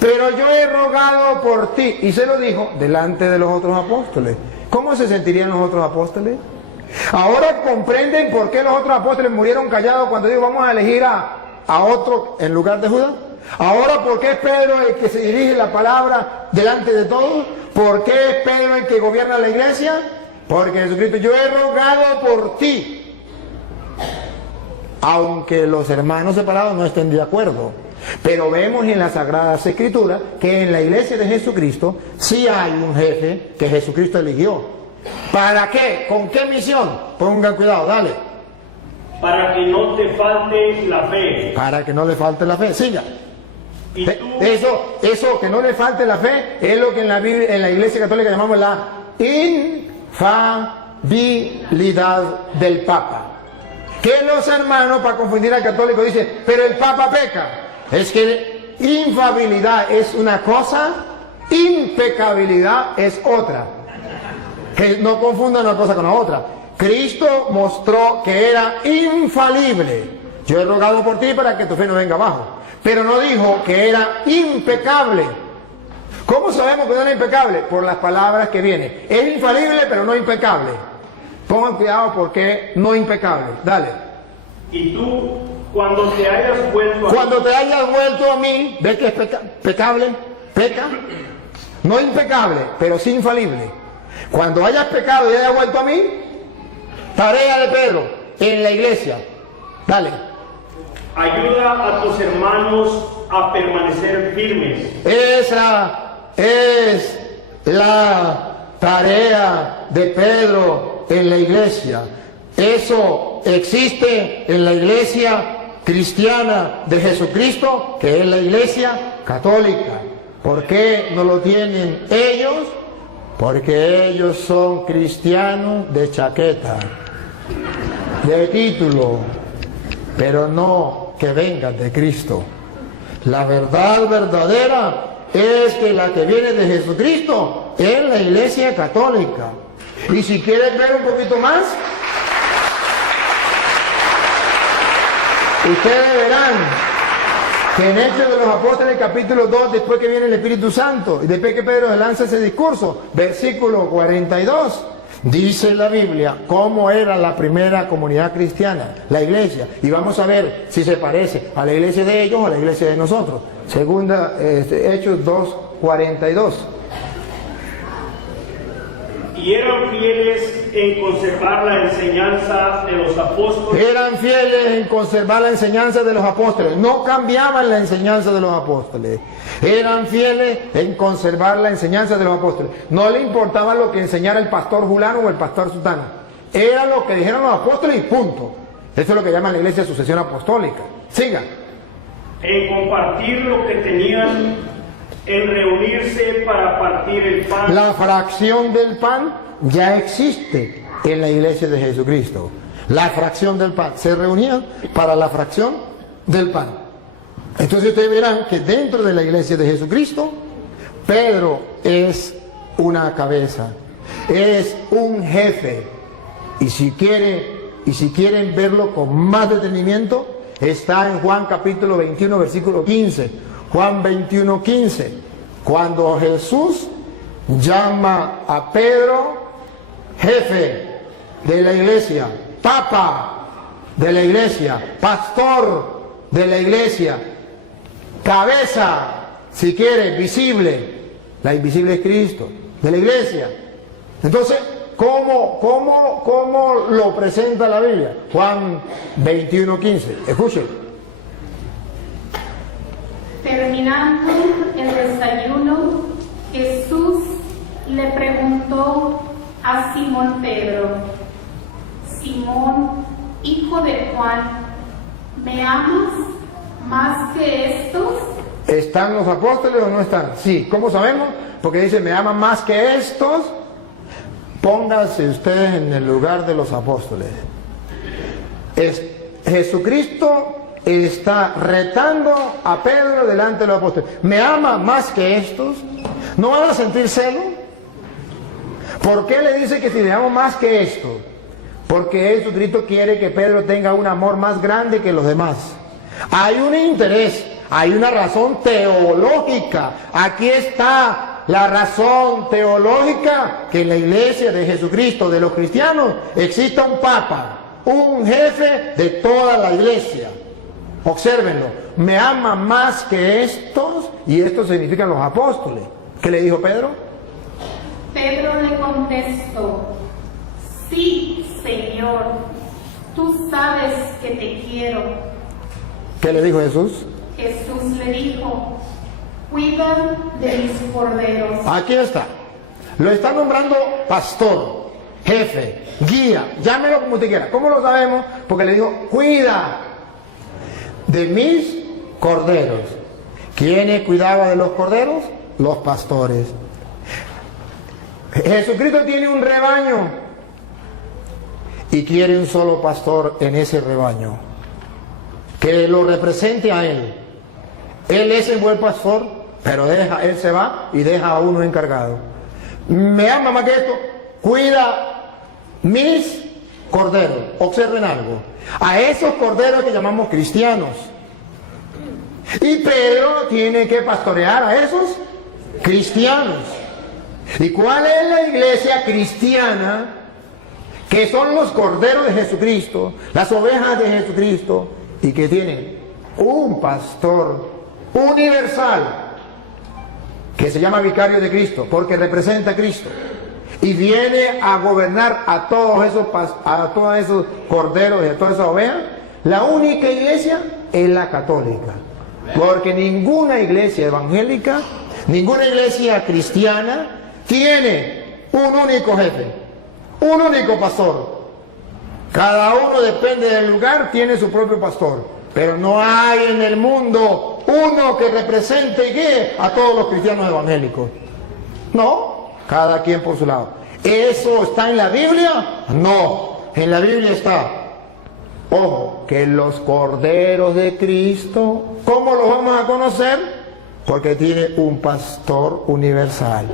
pero yo he rogado por ti, y se lo dijo delante de los otros apóstoles. ¿Cómo se sentirían los otros apóstoles? Ahora comprenden por qué los otros apóstoles murieron callados cuando dijo vamos a elegir a a otro en lugar de Judas? Ahora, ¿por qué es Pedro el que se dirige la palabra delante de todos? ¿Por qué es Pedro el que gobierna la iglesia? Porque Jesucristo, yo he rogado por ti. Aunque los hermanos separados no estén de acuerdo. Pero vemos en las Sagradas Escrituras que en la iglesia de Jesucristo sí hay un jefe que Jesucristo eligió. ¿Para qué? ¿Con qué misión? Pongan cuidado, dale. Para que no te falte la fe. Para que no le falte la fe, siga. Y tú, Eso que no le falte la fe es lo que en la Iglesia Católica llamamos la infalibilidad del Papa. Que los hermanos, para confundir al católico, dicen, pero el Papa peca. Es que infalibilidad es una cosa, impecabilidad es otra. Que no confundan una cosa con la otra. Cristo mostró que era infalible. Yo he rogado por ti para que tu fe no venga abajo. Pero no dijo que era impecable. ¿Cómo sabemos que no era impecable? Por las palabras que vienen. Es infalible, pero no impecable. Pongan cuidado porque no impecable. Dale. y tú, cuando te hayas vuelto a mí, ¿ves que es pecable? ¿Peca? No impecable, pero sí infalible. Cuando hayas pecado y hayas vuelto a mí, tarea de Pedro en la iglesia. Dale. ayuda a tus hermanos a permanecer firmes. Esa es la tarea de Pedro en la iglesia. Eso existe en la iglesia cristiana de Jesucristo, que es la iglesia católica. ¿Por qué no lo tienen ellos? Porque ellos son cristianos de chaqueta, de título, pero no que vengan de Cristo. La verdad verdadera es que la que viene de Jesucristo es la iglesia católica. Y si quieres ver un poquito más, ustedes verán que en Hechos de los Apóstoles capítulo 2, después que viene el Espíritu Santo y después que Pedro lanza ese discurso, versículo 42, dice la Biblia cómo era la primera comunidad cristiana, la iglesia, y vamos a ver si se parece a la iglesia de ellos o a la iglesia de nosotros. Segunda, Hechos 2, 42. Y eran fieles en conservar la enseñanza de los apóstoles. Eran fieles en conservar la enseñanza de los apóstoles. No cambiaban la enseñanza de los apóstoles. Eran fieles en conservar la enseñanza de los apóstoles. No le importaba lo que enseñara el pastor fulano o el pastor sutano. Era lo que dijeron los apóstoles y punto. Eso es lo que llaman la iglesia sucesión apostólica. Siga. En compartir lo que tenían, en reunirse para partir el pan. La fracción del pan ya existe en la iglesia de Jesucristo. La fracción del pan. Se reunían para la fracción del pan. Entonces ustedes verán que dentro de la iglesia de Jesucristo, Pedro es una cabeza, es un jefe. Y si quieren verlo con más detenimiento, está en Juan capítulo 21, versículo 15. Juan 21, 15. Cuando Jesús llama a Pedro jefe de la iglesia, papa de la iglesia, pastor de la iglesia, cabeza, si quiere, visible. La invisible es Cristo, de la iglesia. Entonces, ¿cómo lo presenta la Biblia? Juan 21, 15. Escuchen. Terminando el desayuno, Jesús le preguntó a Simón Pedro: Simón, hijo de Juan, ¿me amas más que estos? ¿Están los apóstoles o no están? Sí. ¿Cómo sabemos? Porque dice, ¿me aman más que estos? Pónganse ustedes en el lugar de los apóstoles. Jesucristo está retando a Pedro delante de los apóstoles. ¿Me ama más que estos? ¿No van a sentir celo? ¿Por qué le dice que si le amo más que estos? Porque Jesucristo quiere que Pedro tenga un amor más grande que los demás. Hay un interés, hay una razón teológica. Aquí está la razón teológica, que en la iglesia de Jesucristo, de los cristianos, exista un papa, un jefe de toda la iglesia. Obsérvenlo. Me ama más que estos, y estos significan los apóstoles. ¿Qué le dijo Pedro? Pedro le contestó, sí, Señor, tú sabes que te quiero. ¿Qué le dijo Jesús? Jesús le dijo, cuida de mis corderos. Aquí está. Lo está nombrando pastor, jefe, guía, llámelo como usted quiera. ¿Cómo lo sabemos? Porque le dijo, cuida de mis corderos. ¿Quiénes cuidaban de los corderos? Los pastores. Jesucristo tiene un rebaño y quiere un solo pastor en ese rebaño que lo represente a él. Él es el buen pastor, pero él se va y deja a uno encargado. Me ama más que esto, cuida mis corderos. Observen algo, a esos corderos que llamamos cristianos, y Pedro tiene que pastorear a esos cristianos. ¿Y cuál es la iglesia cristiana? Que son los corderos de Jesucristo, las ovejas de Jesucristo, y que tienen un pastor universal que se llama vicario de Cristo, porque representa a Cristo y viene a gobernar a todos esos corderos y a todas esas ovejas. La única iglesia es la católica, porque ninguna iglesia evangélica, ninguna iglesia cristiana tiene un único jefe, un único pastor. Cada uno, depende del lugar, tiene su propio pastor, pero no hay en el mundo uno que represente y guíe a todos los cristianos evangélicos. No, cada quien por su lado. ¿Eso está en la Biblia? No, en la Biblia está, ojo, que los corderos de Cristo, ¿cómo los vamos a conocer? Porque tiene un pastor universal.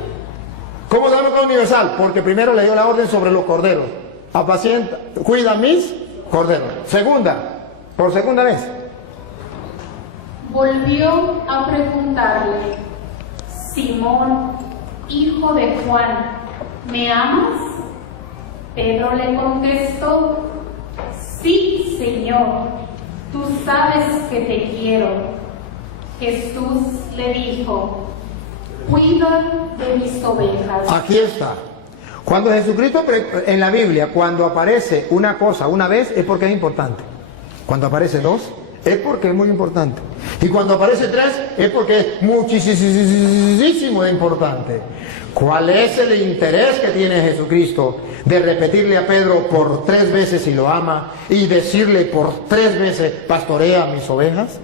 ¿Cómo sabemos que es universal? Porque primero le dio la orden sobre los corderos. Apacienta, cuida mis corderos. Por segunda vez. Volvió a preguntarle, Simón, hijo de Juan, ¿me amas? Pedro le contestó, sí, Señor, tú sabes que te quiero. Jesús le dijo, cuida de mis ovejas. Aquí está. Cuando Jesucristo, en la Biblia, cuando aparece una cosa una vez, es porque es importante. Cuando aparece dos, es porque es muy importante. Y cuando aparece tres, es porque es muchísimo importante. ¿Cuál es el interés que tiene Jesucristo de repetirle a Pedro por 3 veces si lo ama y decirle por 3 veces, pastorea mis ovejas?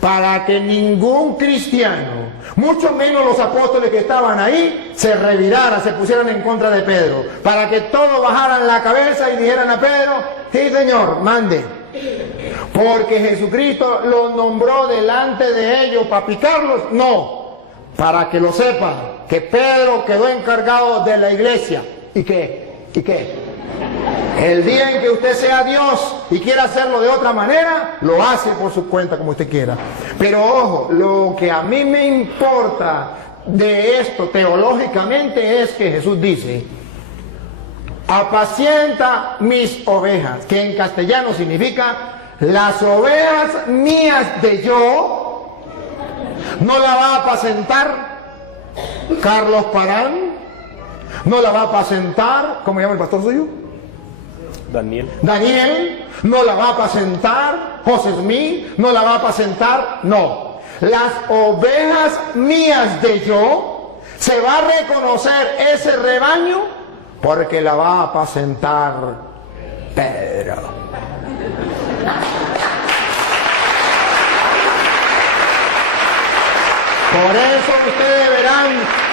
Para que ningún cristiano, mucho menos los apóstoles que estaban ahí, se reviraran, se pusieran en contra de Pedro. Para que todos bajaran la cabeza y dijeran a Pedro, sí, Señor, mande. Porque Jesucristo los nombró delante de ellos para picarlos. No, para que lo sepan, que Pedro quedó encargado de la iglesia. ¿Y qué? El día en que usted sea Dios y quiera hacerlo de otra manera, lo hace por su cuenta como usted quiera. Pero ojo, lo que a mí me importa de esto teológicamente es que Jesús dice, apacienta mis ovejas, que en castellano significa las ovejas mías de yo. No la va a apacentar Carlos Parán, no la va a apacentar, ¿cómo llama el pastor suyo? Daniel, no la va a apacentar José Smith, no la va a apacentar, no. Las ovejas mías de yo, se va a reconocer ese rebaño porque la va a apacentar Pedro. Por eso ustedes verán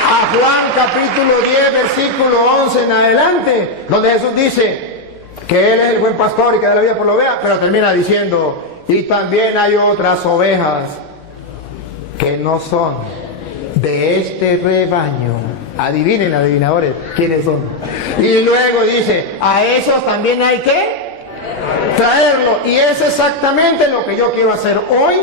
a Juan capítulo 10, versículo 11 en adelante, donde Jesús dice que Él es el buen pastor y que da la vida por la oveja, pero termina diciendo, y también hay otras ovejas que no son de este rebaño. Adivinen, adivinadores, quiénes son. Y luego dice, a esos también hay que traerlo. Y es exactamente lo que yo quiero hacer hoy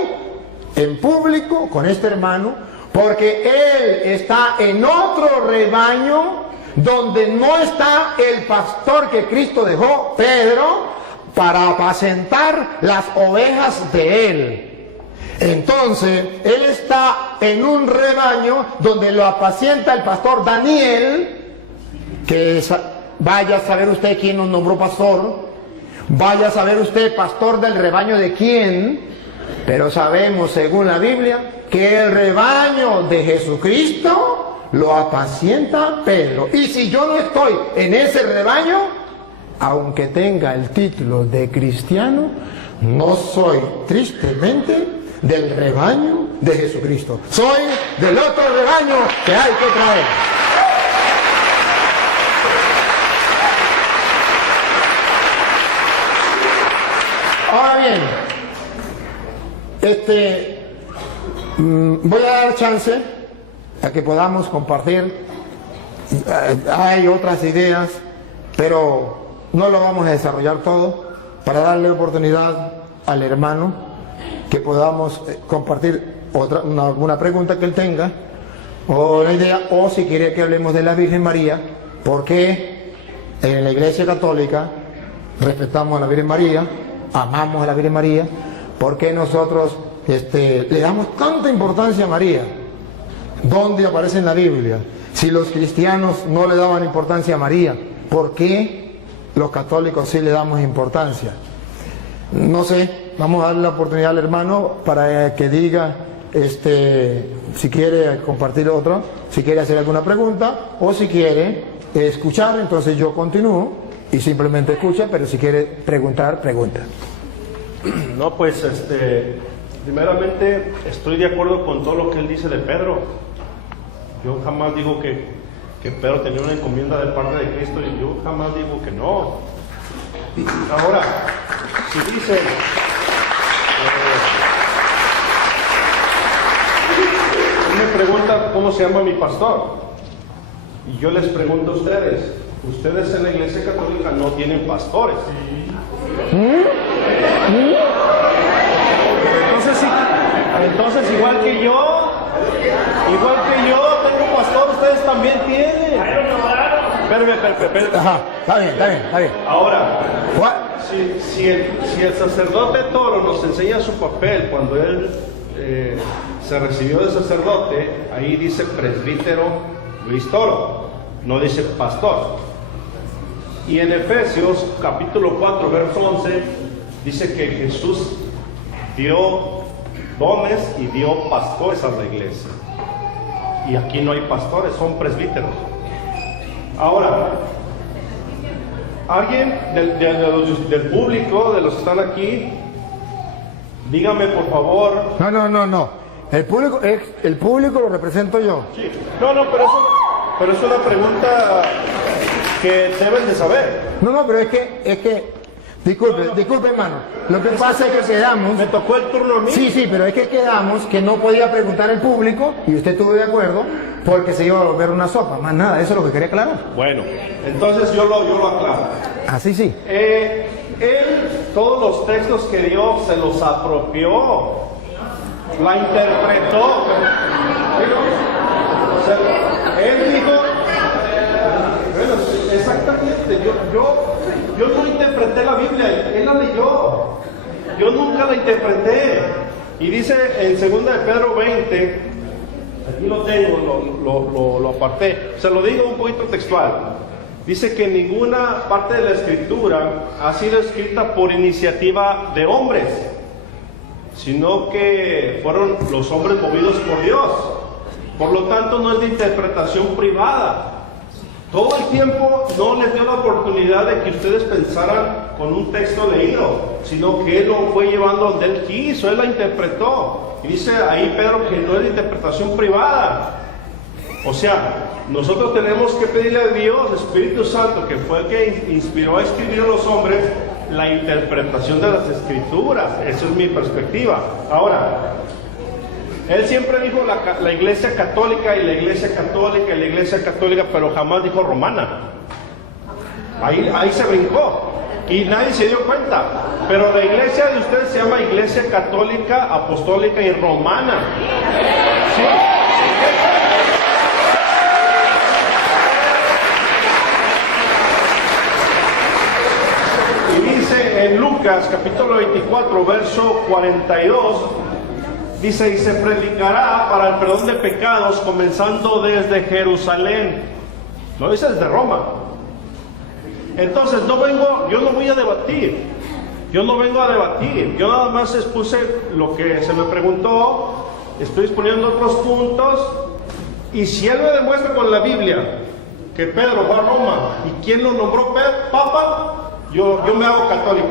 en público con este hermano, porque él está en otro rebaño donde no está el pastor que Cristo dejó, Pedro, para apacentar las ovejas de él. Entonces, él está en un rebaño donde lo apacienta el pastor Daniel, que vaya a saber usted quién nos nombró pastor, vaya a saber usted pastor del rebaño de quién, pero sabemos según la Biblia que el rebaño de Jesucristo lo apacienta Pedro. Y si yo no estoy en ese rebaño, aunque tenga el título de cristiano, no soy tristemente del rebaño de Jesucristo. Soy del otro rebaño que hay que traer. Ahora bien, voy a dar chance a que podamos compartir. Hay otras ideas, pero no lo vamos a desarrollar todo, para darle oportunidad al hermano que podamos compartir alguna pregunta que él tenga, o una idea, o si quiere que hablemos de la Virgen María, porque en la Iglesia Católica respetamos a la Virgen María, amamos a la Virgen María, porque nosotros le damos tanta importancia a María. ¿Dónde aparece en la Biblia? Si los cristianos no le daban importancia a María, ¿por qué los católicos sí le damos importancia? No sé, vamos a darle la oportunidad al hermano para que diga si quiere compartir otro, si quiere hacer alguna pregunta, o si quiere escuchar, entonces yo continúo y simplemente escucha, pero si quiere preguntar, pregunta. No, pues primeramente estoy de acuerdo con todo lo que él dice de Pedro. Yo jamás digo que Pedro tenía una encomienda de parte de Cristo, y yo jamás digo que no. Ahora, si dice me pregunta cómo se llama mi pastor, y yo les pregunto a ustedes en la Iglesia Católica no tienen pastores. Entonces igual que yo tengo pastor, ustedes también tienen. Espérame. Ajá, está bien. Ahora, si el sacerdote Toro nos enseña su papel cuando él se recibió de sacerdote, ahí dice presbítero Luis Toro, no dice pastor. Y en Efesios capítulo 4 verso 11 dice que Jesús dio dones y dio pastores a la iglesia, y aquí no hay pastores, son presbíteros. Ahora, alguien del público, de los que están aquí, dígame por favor. No. El público lo represento yo. Sí. No, pero es una pregunta que deben de saber. No, pero es que disculpe hermano, lo que pasa es que quedamos. Me tocó el turno a mí. Sí, pero es que quedamos que no podía preguntar el público, y usted estuvo de acuerdo, porque se iba a volver una sopa, más nada, eso es lo que quería aclarar. Bueno, entonces yo lo aclaro. Así sí. Él, todos los textos que dio, se los apropió, la interpretó. O sea, él dijo, bueno, exactamente, yo no interpreté la Biblia, él la leyó. Yo nunca la interpreté. Y dice en 2 de Pedro 20, aquí lo tengo, lo aparté, se lo digo un poquito textual. Dice que ninguna parte de la escritura ha sido escrita por iniciativa de hombres, sino que fueron los hombres movidos por Dios. Por lo tanto, no es de interpretación privada. Todo el tiempo no les dio la oportunidad de que ustedes pensaran con un texto leído, sino que él lo fue llevando donde él quiso, él la interpretó. Y dice ahí Pedro que no es de interpretación privada. O sea, nosotros tenemos que pedirle a Dios, Espíritu Santo, que fue el que inspiró a escribir a los hombres, la interpretación de las Escrituras. Esa es mi perspectiva. Ahora, él siempre dijo la Iglesia Católica y la Iglesia Católica y la Iglesia Católica, pero jamás dijo romana. Ahí se brincó y nadie se dio cuenta. Pero la iglesia de ustedes se llama Iglesia Católica, Apostólica y Romana. ¿Sí? Y dice en Lucas capítulo 24, verso 42, dice, y se predicará para el perdón de pecados comenzando desde Jerusalén. No dice desde Roma. Entonces yo no voy a debatir. Yo no vengo a debatir. Yo nada más expuse lo que se me preguntó. Estoy exponiendo otros puntos. Y si él me demuestra con la Biblia que Pedro fue a Roma y quién lo nombró papa, yo me hago católico.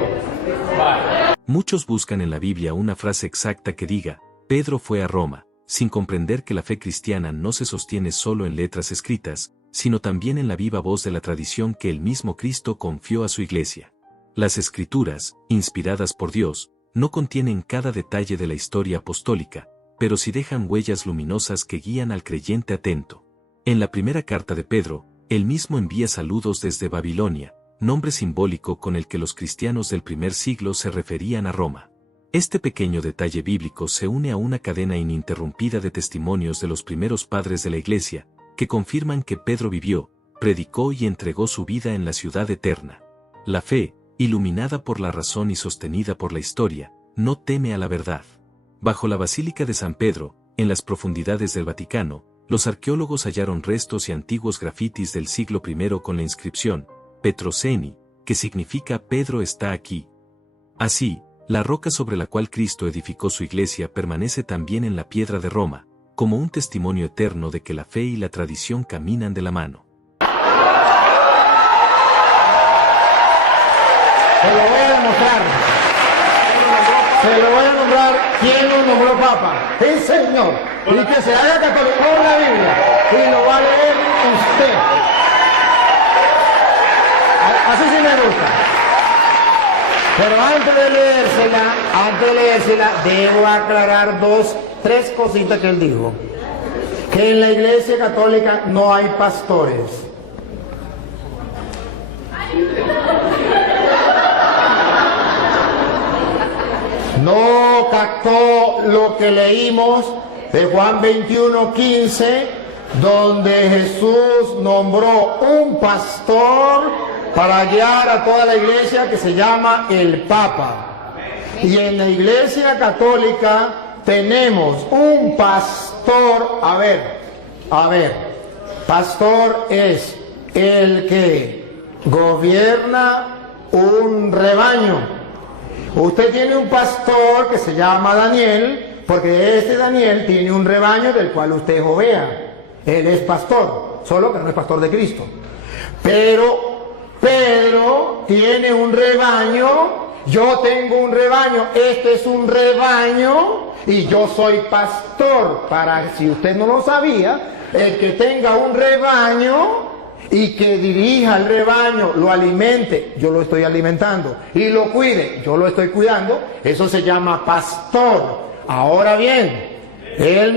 Muchos buscan en la Biblia una frase exacta que diga, Pedro fue a Roma, sin comprender que la fe cristiana no se sostiene solo en letras escritas, sino también en la viva voz de la tradición que el mismo Cristo confió a su iglesia. Las Escrituras, inspiradas por Dios, no contienen cada detalle de la historia apostólica, pero sí dejan huellas luminosas que guían al creyente atento. En la primera carta de Pedro, él mismo envía saludos desde Babilonia, nombre simbólico con el que los cristianos del primer siglo se referían a Roma. Este pequeño detalle bíblico se une a una cadena ininterrumpida de testimonios de los primeros padres de la Iglesia, que confirman que Pedro vivió, predicó y entregó su vida en la ciudad eterna. La fe, iluminada por la razón y sostenida por la historia, no teme a la verdad. Bajo la Basílica de San Pedro, en las profundidades del Vaticano, los arqueólogos hallaron restos y antiguos grafitis del siglo I con la inscripción Petroceni, que significa Pedro está aquí. Así, la roca sobre la cual Cristo edificó su iglesia permanece también en la piedra de Roma, como un testimonio eterno de que la fe y la tradición caminan de la mano. Se lo voy a demostrar. Se lo voy a nombrar quién lo nombró papa. Sí, señor. Y que se haga católico con la Biblia. Y lo va a leer usted. Así sí me gusta. Pero antes de leérsela, debo aclarar tres cositas que él dijo. Que en la Iglesia Católica no hay pastores. No captó lo que leímos de Juan 21:15, donde Jesús nombró un pastor para guiar a toda la iglesia que se llama el Papa. Y en la Iglesia Católica tenemos un pastor. A ver, pastor es el que gobierna un rebaño. Usted tiene un pastor que se llama Daniel, porque este Daniel tiene un rebaño del cual usted es oveja. Él es pastor, solo que no es pastor de Cristo. Pero Pedro tiene un rebaño, yo tengo un rebaño, este es un rebaño y yo soy pastor. Para, si usted no lo sabía, el que tenga un rebaño y que dirija el rebaño, lo alimente, yo lo estoy alimentando, y lo cuide, yo lo estoy cuidando, eso se llama pastor. Ahora bien, él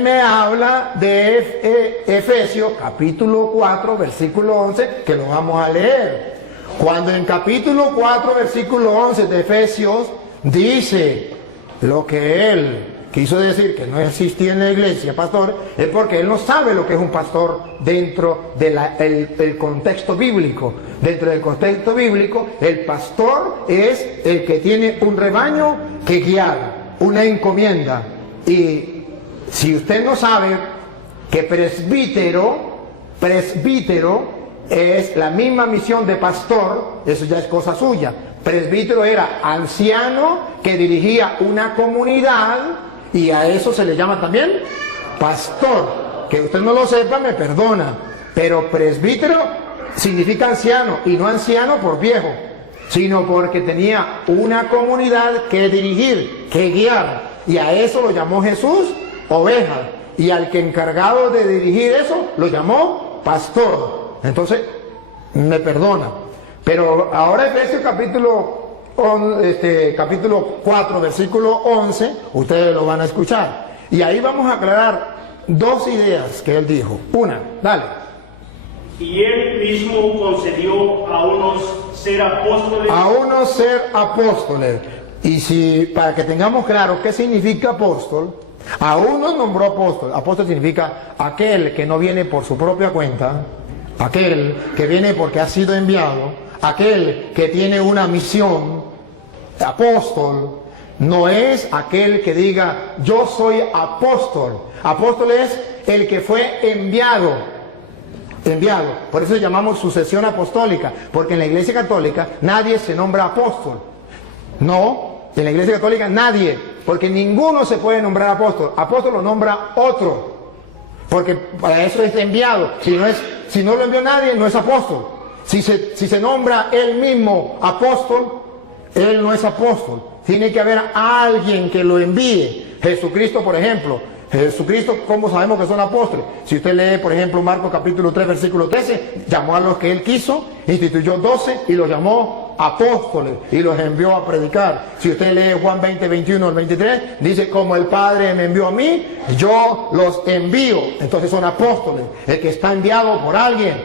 me habla de Efesios capítulo 4 versículo 11, que lo vamos a leer. Cuando en capítulo 4 versículo 11 de Efesios dice lo que él quiso decir, que no existía en la iglesia pastor, es porque él no sabe lo que es un pastor dentro del contexto bíblico. Dentro del contexto bíblico, el pastor es el que tiene un rebaño que guiar, una encomienda. Y si usted no sabe que presbítero es la misma misión de pastor, eso ya es cosa suya. Presbítero era anciano que dirigía una comunidad, y a eso se le llama también pastor. Que usted no lo sepa, me perdona, pero presbítero significa anciano, y no anciano por viejo, sino porque tenía una comunidad que dirigir, que guiar, y a eso lo llamó Jesús oveja, y al que encargado de dirigir eso lo llamó pastor. Entonces me perdona, pero ahora Efesios capítulo 4 versículo 11, ustedes lo van a escuchar, y ahí vamos a aclarar dos ideas que él dijo. Una, dale. Y él mismo concedió a unos ser apóstoles. A unos ser apóstoles. Y si, para que tengamos claro qué significa apóstol, a unos nombró apóstol. Apóstol significa aquel que no viene por su propia cuenta, aquel que viene porque ha sido enviado. aquel que tiene una misión, apóstol, no es aquel que diga yo soy apóstol. Apóstol es el que fue enviado. Por eso llamamos sucesión apostólica, porque en la Iglesia Católica nadie se nombra apóstol. No, en la Iglesia Católica nadie, porque ninguno se puede nombrar apóstol. Apóstol lo nombra otro, porque para eso es enviado. Si no lo envió nadie, no es apóstol. Si se nombra él mismo apóstol, él no es apóstol. Tiene que haber alguien que lo envíe. Jesucristo, por ejemplo. Jesucristo, ¿cómo sabemos que son apóstoles? Si usted lee, por ejemplo, Marcos capítulo 3, versículo 13, llamó a los que él quiso, instituyó 12 y los llamó apóstoles y los envió a predicar. Si usted lee Juan 20, 21 al 23, dice, como el Padre me envió a mí, yo los envío. Entonces son apóstoles. El que está enviado por alguien,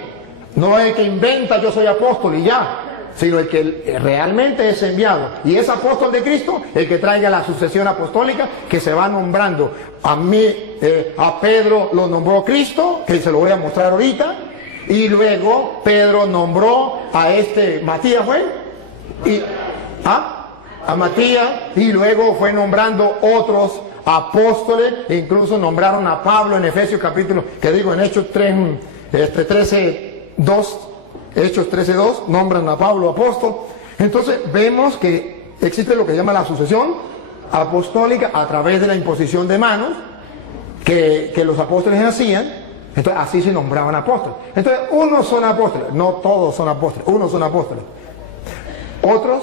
no el que inventa yo soy apóstol y ya, sino el que realmente es enviado. Y es apóstol de Cristo el que traiga la sucesión apostólica que se va nombrando. A Pedro lo nombró Cristo, que se lo voy a mostrar ahorita, y luego Pedro nombró a Matías, a Matías, y luego fue nombrando otros apóstoles, e incluso nombraron a Pablo en Efesios capítulo, en Hechos 13:2, Hechos 13:2, nombran a Pablo apóstol. Entonces vemos que existe lo que se llama la sucesión apostólica a través de la imposición de manos que los apóstoles hacían. Entonces así se nombraban apóstoles. Entonces unos son apóstoles, no todos son apóstoles, unos son apóstoles. Otros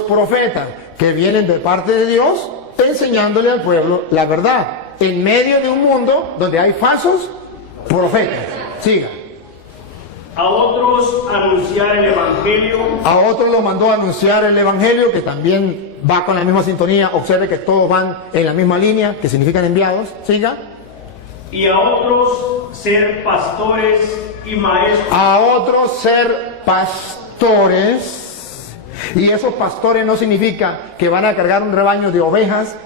profetas que vienen de parte de Dios enseñándole al pueblo la verdad en medio de un mundo donde hay falsos profetas. Siga. A otros anunciar el Evangelio. A otros lo mandó a anunciar el Evangelio, que también va con la misma sintonía. Observe que todos van en la misma línea, que significan enviados. Siga. Y a otros ser pastores y maestros. A otros ser pastores. Y esos pastores no significa que van a cargar un rebaño de ovejas.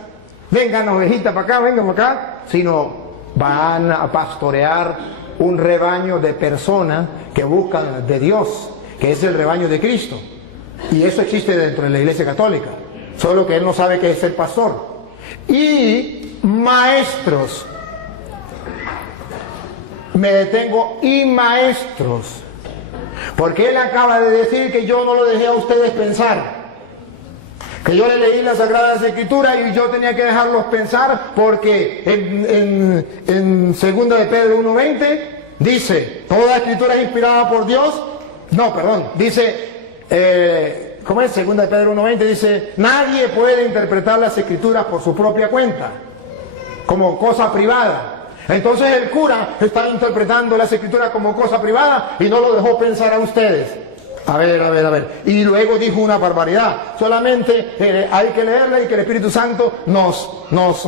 Vengan ovejitas para acá, vengan para acá. Sino van a pastorear un rebaño de personas que buscan de Dios, que es el rebaño de Cristo. Y eso existe dentro de la Iglesia Católica, solo que él no sabe qué es el pastor. Y maestros, me detengo, y maestros, porque él acaba de decir que yo no lo dejé a ustedes pensar, que yo le leí las Sagradas Escrituras y yo tenía que dejarlos pensar, porque en 2 de Pedro 1:20 dice, toda escritura es inspirada por Dios. Dice, ¿cómo es? 2 de Pedro 1:20 dice, nadie puede interpretar las Escrituras por su propia cuenta, como cosa privada. Entonces el cura está interpretando las Escrituras como cosa privada y no lo dejó pensar a ustedes. A ver. Y luego dijo una barbaridad. Solamente hay que leerla y que el Espíritu Santo nos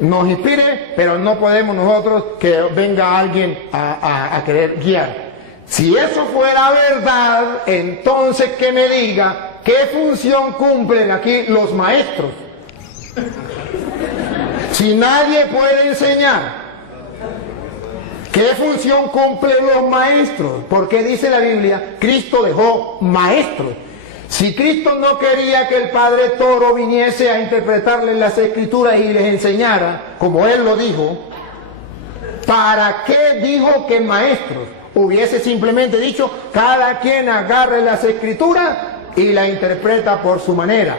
inspire, pero no podemos nosotros que venga alguien a querer guiar. Si eso fuera verdad, entonces que me diga qué función cumplen aquí los maestros. Si nadie puede enseñar, ¿qué función cumplen los maestros? Porque dice la Biblia, Cristo dejó maestros. Si Cristo no quería que el Padre Toro viniese a interpretarles las Escrituras y les enseñara, como Él lo dijo, ¿para qué dijo que maestros? Hubiese simplemente dicho, cada quien agarre las Escrituras y la interpreta por su manera.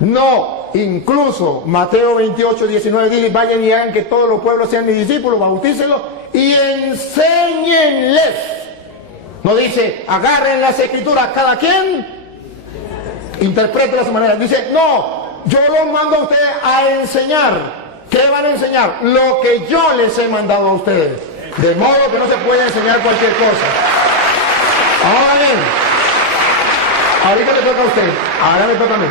No, incluso Mateo 28:19 dice, vayan y hagan que todos los pueblos sean mis discípulos, bautícenlos y enséñenles. No dice, agarren las Escrituras cada quien, interpreten a su manera. Dice, no, yo los mando a ustedes a enseñar. ¿Qué van a enseñar? Lo que yo les he mandado a ustedes. De modo que no se puede enseñar cualquier cosa. Ahora bien, ahorita le toca a usted, ahora me toca a mí.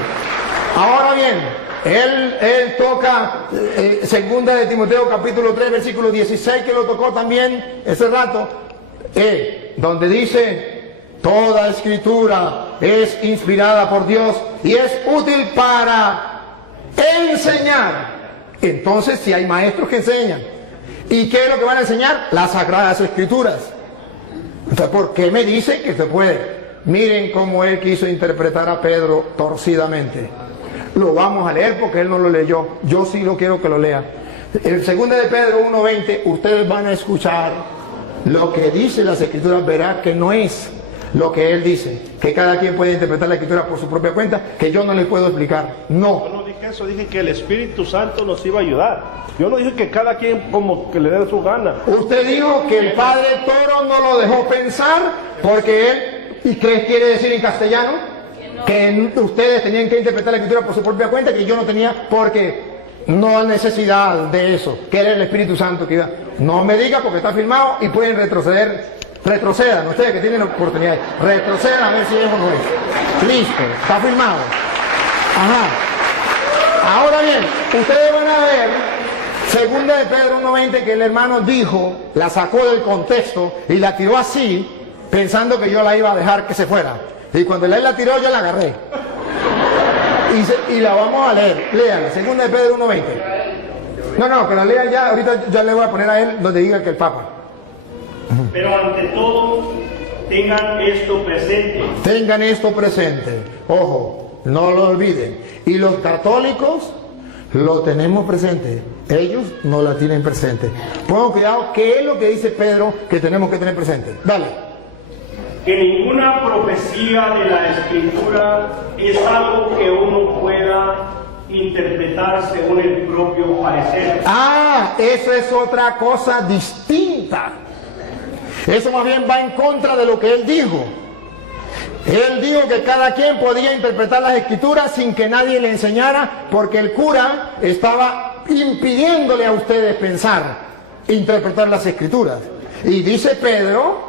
Ahora bien, él toca 2 de Timoteo capítulo 3 versículo 16, que lo tocó también ese rato, donde dice, toda escritura es inspirada por Dios y es útil para enseñar. Entonces si hay maestros que enseñan ¿Y qué es lo que van a enseñar? Las Sagradas Escrituras. Entonces, ¿por qué me dice que se puede? Miren cómo él quiso interpretar a Pedro torcidamente. Lo vamos a leer porque él no lo leyó. Yo sí lo quiero que lo lea. En 2 de Pedro 1:20, ustedes van a escuchar lo que dice las Escrituras, verá que no es lo que él dice, que cada quien puede interpretar la Escritura por su propia cuenta, que yo no les puedo explicar. No. Yo no dije eso, dije que el Espíritu Santo nos iba a ayudar. Yo no dije que cada quien como que le dé su gana. Usted dijo que el Padre Toro no lo dejó pensar porque él, ¿y qué quiere decir en castellano? Que ustedes tenían que interpretar la Escritura por su propia cuenta, que yo no tenía, porque no hay necesidad de eso, que era el Espíritu Santo que iba. No me diga porque está filmado y pueden retroceder. Retrocedan, ustedes que tienen oportunidad, retrocedan a ver si es o no es. Listo, está filmado. Ajá. Ahora bien, ustedes van a ver 2 de Pedro 1:20 que el hermano dijo, la sacó del contexto y la tiró así, pensando que yo la iba a dejar que se fuera. Y cuando él la tiró, yo la agarré. Y la vamos a leer. Léanla, 2 de Pedro 1:20. No, que la lean ya. Ahorita ya le voy a poner a él donde diga que el Papa. Pero ante todo, tengan esto presente. Tengan esto presente. Ojo, no lo olviden. Y los católicos lo tenemos presente. Ellos no la tienen presente. Pongan cuidado, ¿qué es lo que dice Pedro que tenemos que tener presente? Dale. Que ninguna profecía de la Escritura es algo que uno pueda interpretar según el propio parecer. Ah, eso es otra cosa distinta. Eso más bien va en contra de lo que él dijo. Él dijo que cada quien podía interpretar las Escrituras sin que nadie le enseñara, porque el cura estaba impidiéndole a ustedes pensar, interpretar las Escrituras. Y dice Pedro,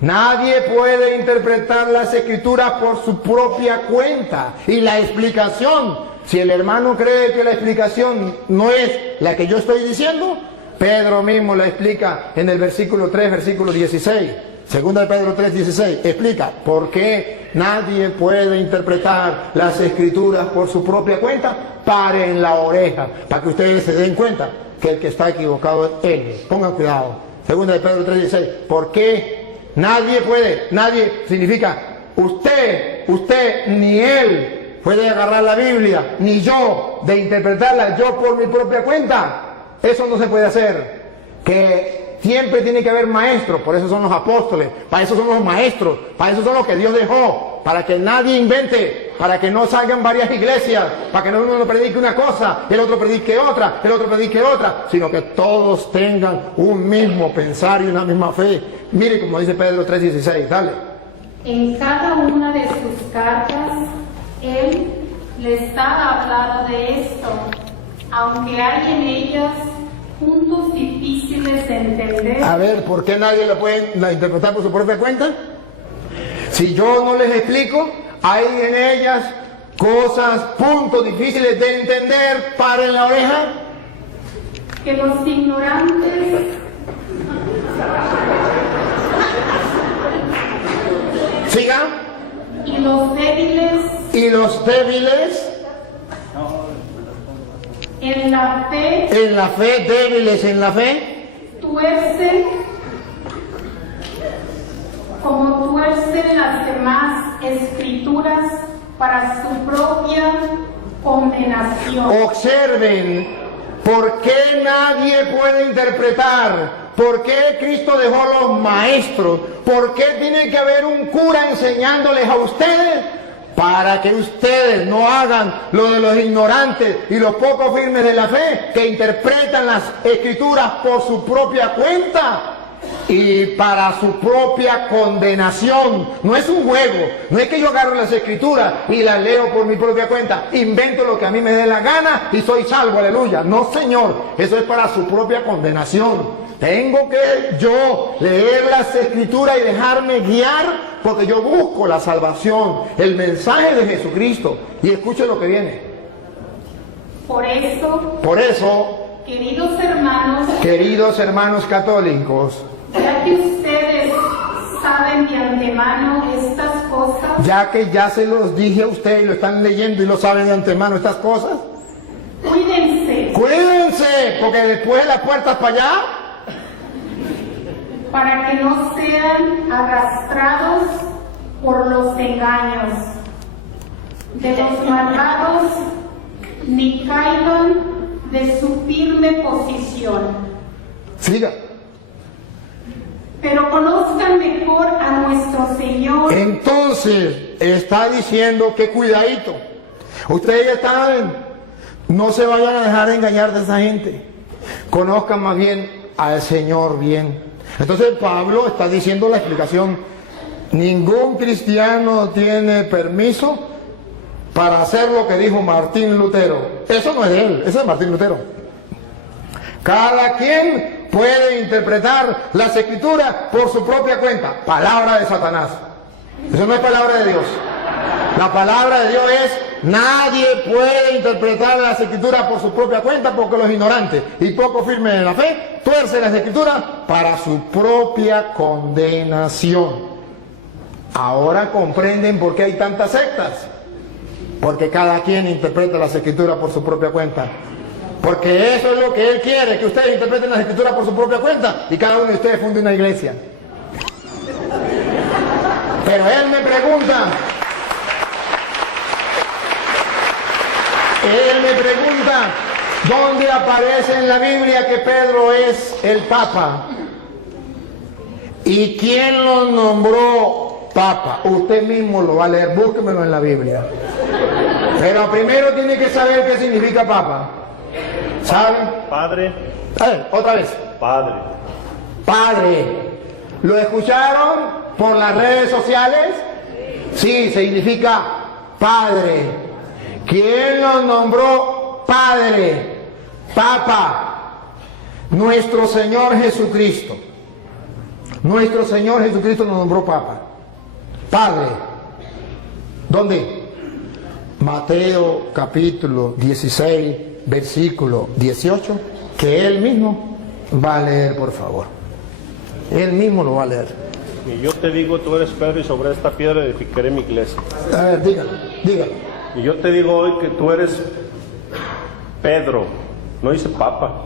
nadie puede interpretar las Escrituras por su propia cuenta. Y la explicación, si el hermano cree que la explicación no es la que yo estoy diciendo, Pedro mismo la explica en el versículo 3, versículo 16. 2 de Pedro 3:16 explica por qué nadie puede interpretar las Escrituras por su propia cuenta. Paren la oreja para que ustedes se den cuenta que el que está equivocado es él. Pongan cuidado. 2 de Pedro 3:16. ¿Por qué nadie puede? Nadie significa usted ni él puede agarrar la Biblia, ni yo de interpretarla yo por mi propia cuenta. Eso no se puede hacer. Que siempre tiene que haber maestros, por eso son los apóstoles, para eso son los maestros, para eso son los que Dios dejó, para que nadie invente, para que no salgan varias iglesias, para que no uno predique una cosa, el otro predique otra, el otro predique otra, sino que todos tengan un mismo pensar y una misma fe. Mire como dice Pedro 3:16, dale. En cada una de sus cartas, él les ha hablado de esto, aunque hay en ellas puntos difíciles de entender. A ver, ¿por qué nadie la puede interpretar por su propia cuenta? Si yo no les explico, hay en ellas cosas, puntos difíciles de entender. Paren la oreja. Que los ignorantes Siga. y los débiles Y los débiles en la fe débiles en la fe, tuercen como tuercen las demás escrituras para su propia condenación. observen por qué nadie puede interpretar, por qué Cristo dejó los maestros, por qué tiene que haber un cura enseñándoles a ustedes, para que ustedes no hagan lo de los ignorantes y los poco firmes de la fe, que interpretan las Escrituras por su propia cuenta y para su propia condenación. No es un juego, no es que yo agarro las Escrituras y las leo por mi propia cuenta, invento lo que a mí me dé la gana y soy salvo, aleluya. No, Señor, eso es para su propia condenación. Tengo que yo leer las Escrituras y dejarme guiar, porque yo busco la salvación, el mensaje de Jesucristo. Y escuchen lo que viene. Por eso, queridos hermanos católicos, ya que ustedes saben de antemano estas cosas, ya que ya se los dije a ustedes y lo están leyendo y lo saben de antemano estas cosas, cuídense, porque después de las puertas para allá para que no sean arrastrados por los engaños de los malvados, ni caigan de su firme posición. Siga. Pero conozcan mejor a nuestro Señor. Entonces está diciendo que cuidadito. Ustedes ya están, no se vayan a dejar engañar de esa gente. Conozcan más bien al Señor bien. Entonces Pablo está diciendo la explicación. Ningún cristiano tiene permiso para hacer lo que dijo Martín Lutero. Eso no es de él, eso es Martín Lutero. Cada quien puede interpretar las escrituras por su propia cuenta. Palabra de Satanás. Eso no es palabra de Dios. La palabra de Dios es: nadie puede interpretar las escrituras por su propia cuenta, porque los ignorantes y poco firmes en la fe tuercen las escrituras para su propia condenación. Ahora comprenden por qué hay tantas sectas. Porque cada quien interpreta las escrituras por su propia cuenta. Porque eso es lo que Él quiere, que ustedes interpreten las escrituras por su propia cuenta y cada uno de ustedes funde una iglesia. Pero Él me pregunta, ¿dónde aparece en la Biblia que Pedro es el Papa? ¿Y quién lo nombró Papa? Usted mismo lo va a leer, búsquemelo en la Biblia. Pero primero tiene que saber qué significa Papa. ¿Sabe? Padre. A ver, otra vez. Padre. Padre. ¿Lo escucharon por las redes sociales? Sí, significa Padre. ¿Quién lo nombró Padre? Papa. Nuestro Señor Jesucristo. Nuestro Señor Jesucristo nos nombró Papa. Padre. ¿Dónde? Mateo capítulo 16, versículo 18, que él mismo va a leer, por favor. Él mismo lo va a leer. Y yo te digo, tú eres Pedro, y sobre esta piedra edificaré mi iglesia. A ver, dígalo, dígalo. Y yo te digo hoy que tú eres Pedro, no dice Papa.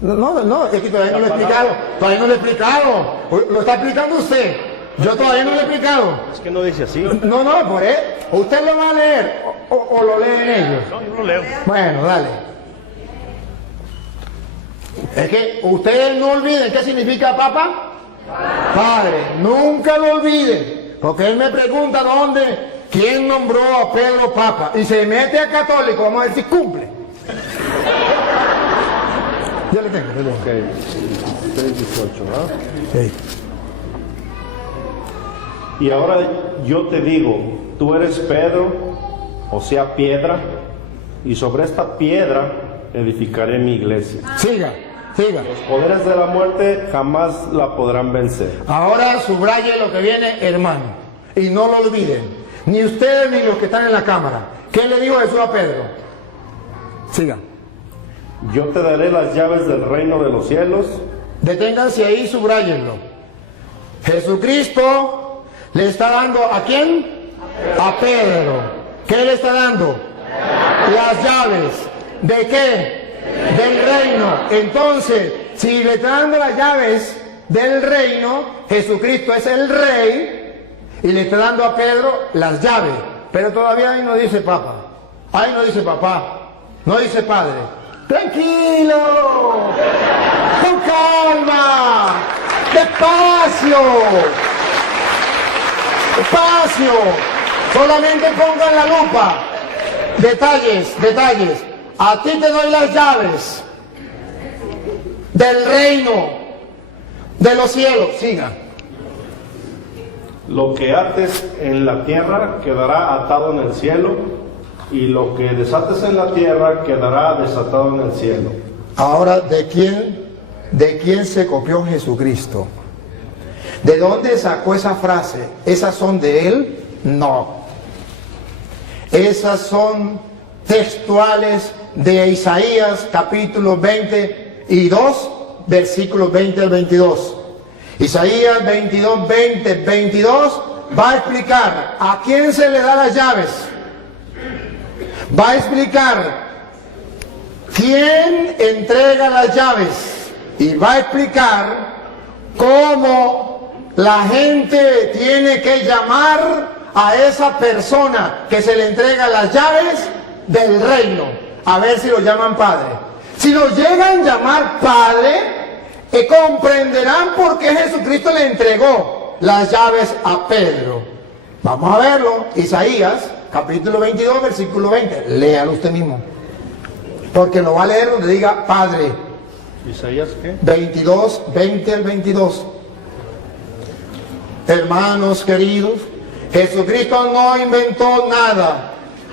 No, es que todavía no lo he explicado. Todavía no lo he explicado. Lo está explicando usted. Yo todavía no lo he explicado. Es que no dice así. No, por él. Usted lo va a leer o lo leen ellos. No, yo lo leo. Bueno, dale. Es que ustedes no olviden qué significa Papa. Padre. Nunca lo olviden. Porque él me pregunta quién nombró a Pedro Papa. Y se mete a católico, vamos a ver si cumple. Ya le tengo. Ok. 6:18, ¿verdad? Sí. Y ahora yo te digo, tú eres Pedro, o sea, piedra, y sobre esta piedra edificaré mi iglesia. Siga. Los poderes de la muerte jamás la podrán vencer. Ahora subraye lo que viene, hermano, y no lo olviden, ni ustedes ni los que están en la cámara. ¿Qué le dijo Jesús a Pedro? Siga. Yo te daré las llaves del reino de los cielos. Deténganse ahí, subrayenlo. Jesucristo le está dando ¿a quién? A Pedro. ¿Qué le está dando? Las llaves. ¿De qué? Del reino. Entonces, si le está dando las llaves del reino, Jesucristo es el rey y le está dando a Pedro las llaves. Pero todavía ahí no dice Papa. Ahí no dice papá. No dice padre. Tranquilo. Con calma. Despacio. Despacio. Solamente pongan la lupa. Detalles. A ti te doy las llaves del reino de los cielos. Siga. Lo que ates en la tierra quedará atado en el cielo, y lo que desates en la tierra quedará desatado en el cielo. Ahora, ¿de quién se copió Jesucristo? ¿De dónde sacó esa frase? ¿Esas son de él? No. Esas son textuales de Isaías capítulo 22, versículos 20 al 22. Isaías 22, 20, 22 va a explicar a quién se le da las llaves. Va a explicar quién entrega las llaves. Y va a explicar cómo la gente tiene que llamar a esa persona que se le entrega las llaves del reino, a ver si lo llaman padre. Si lo llegan a llamar padre, comprenderán por qué Jesucristo le entregó las llaves a Pedro. Vamos a verlo, Isaías, capítulo 22, versículo 20. Léalo usted mismo, porque lo va a leer donde diga padre. ¿Isaías qué? 22, 20 al 22. Hermanos queridos, Jesucristo no inventó nada.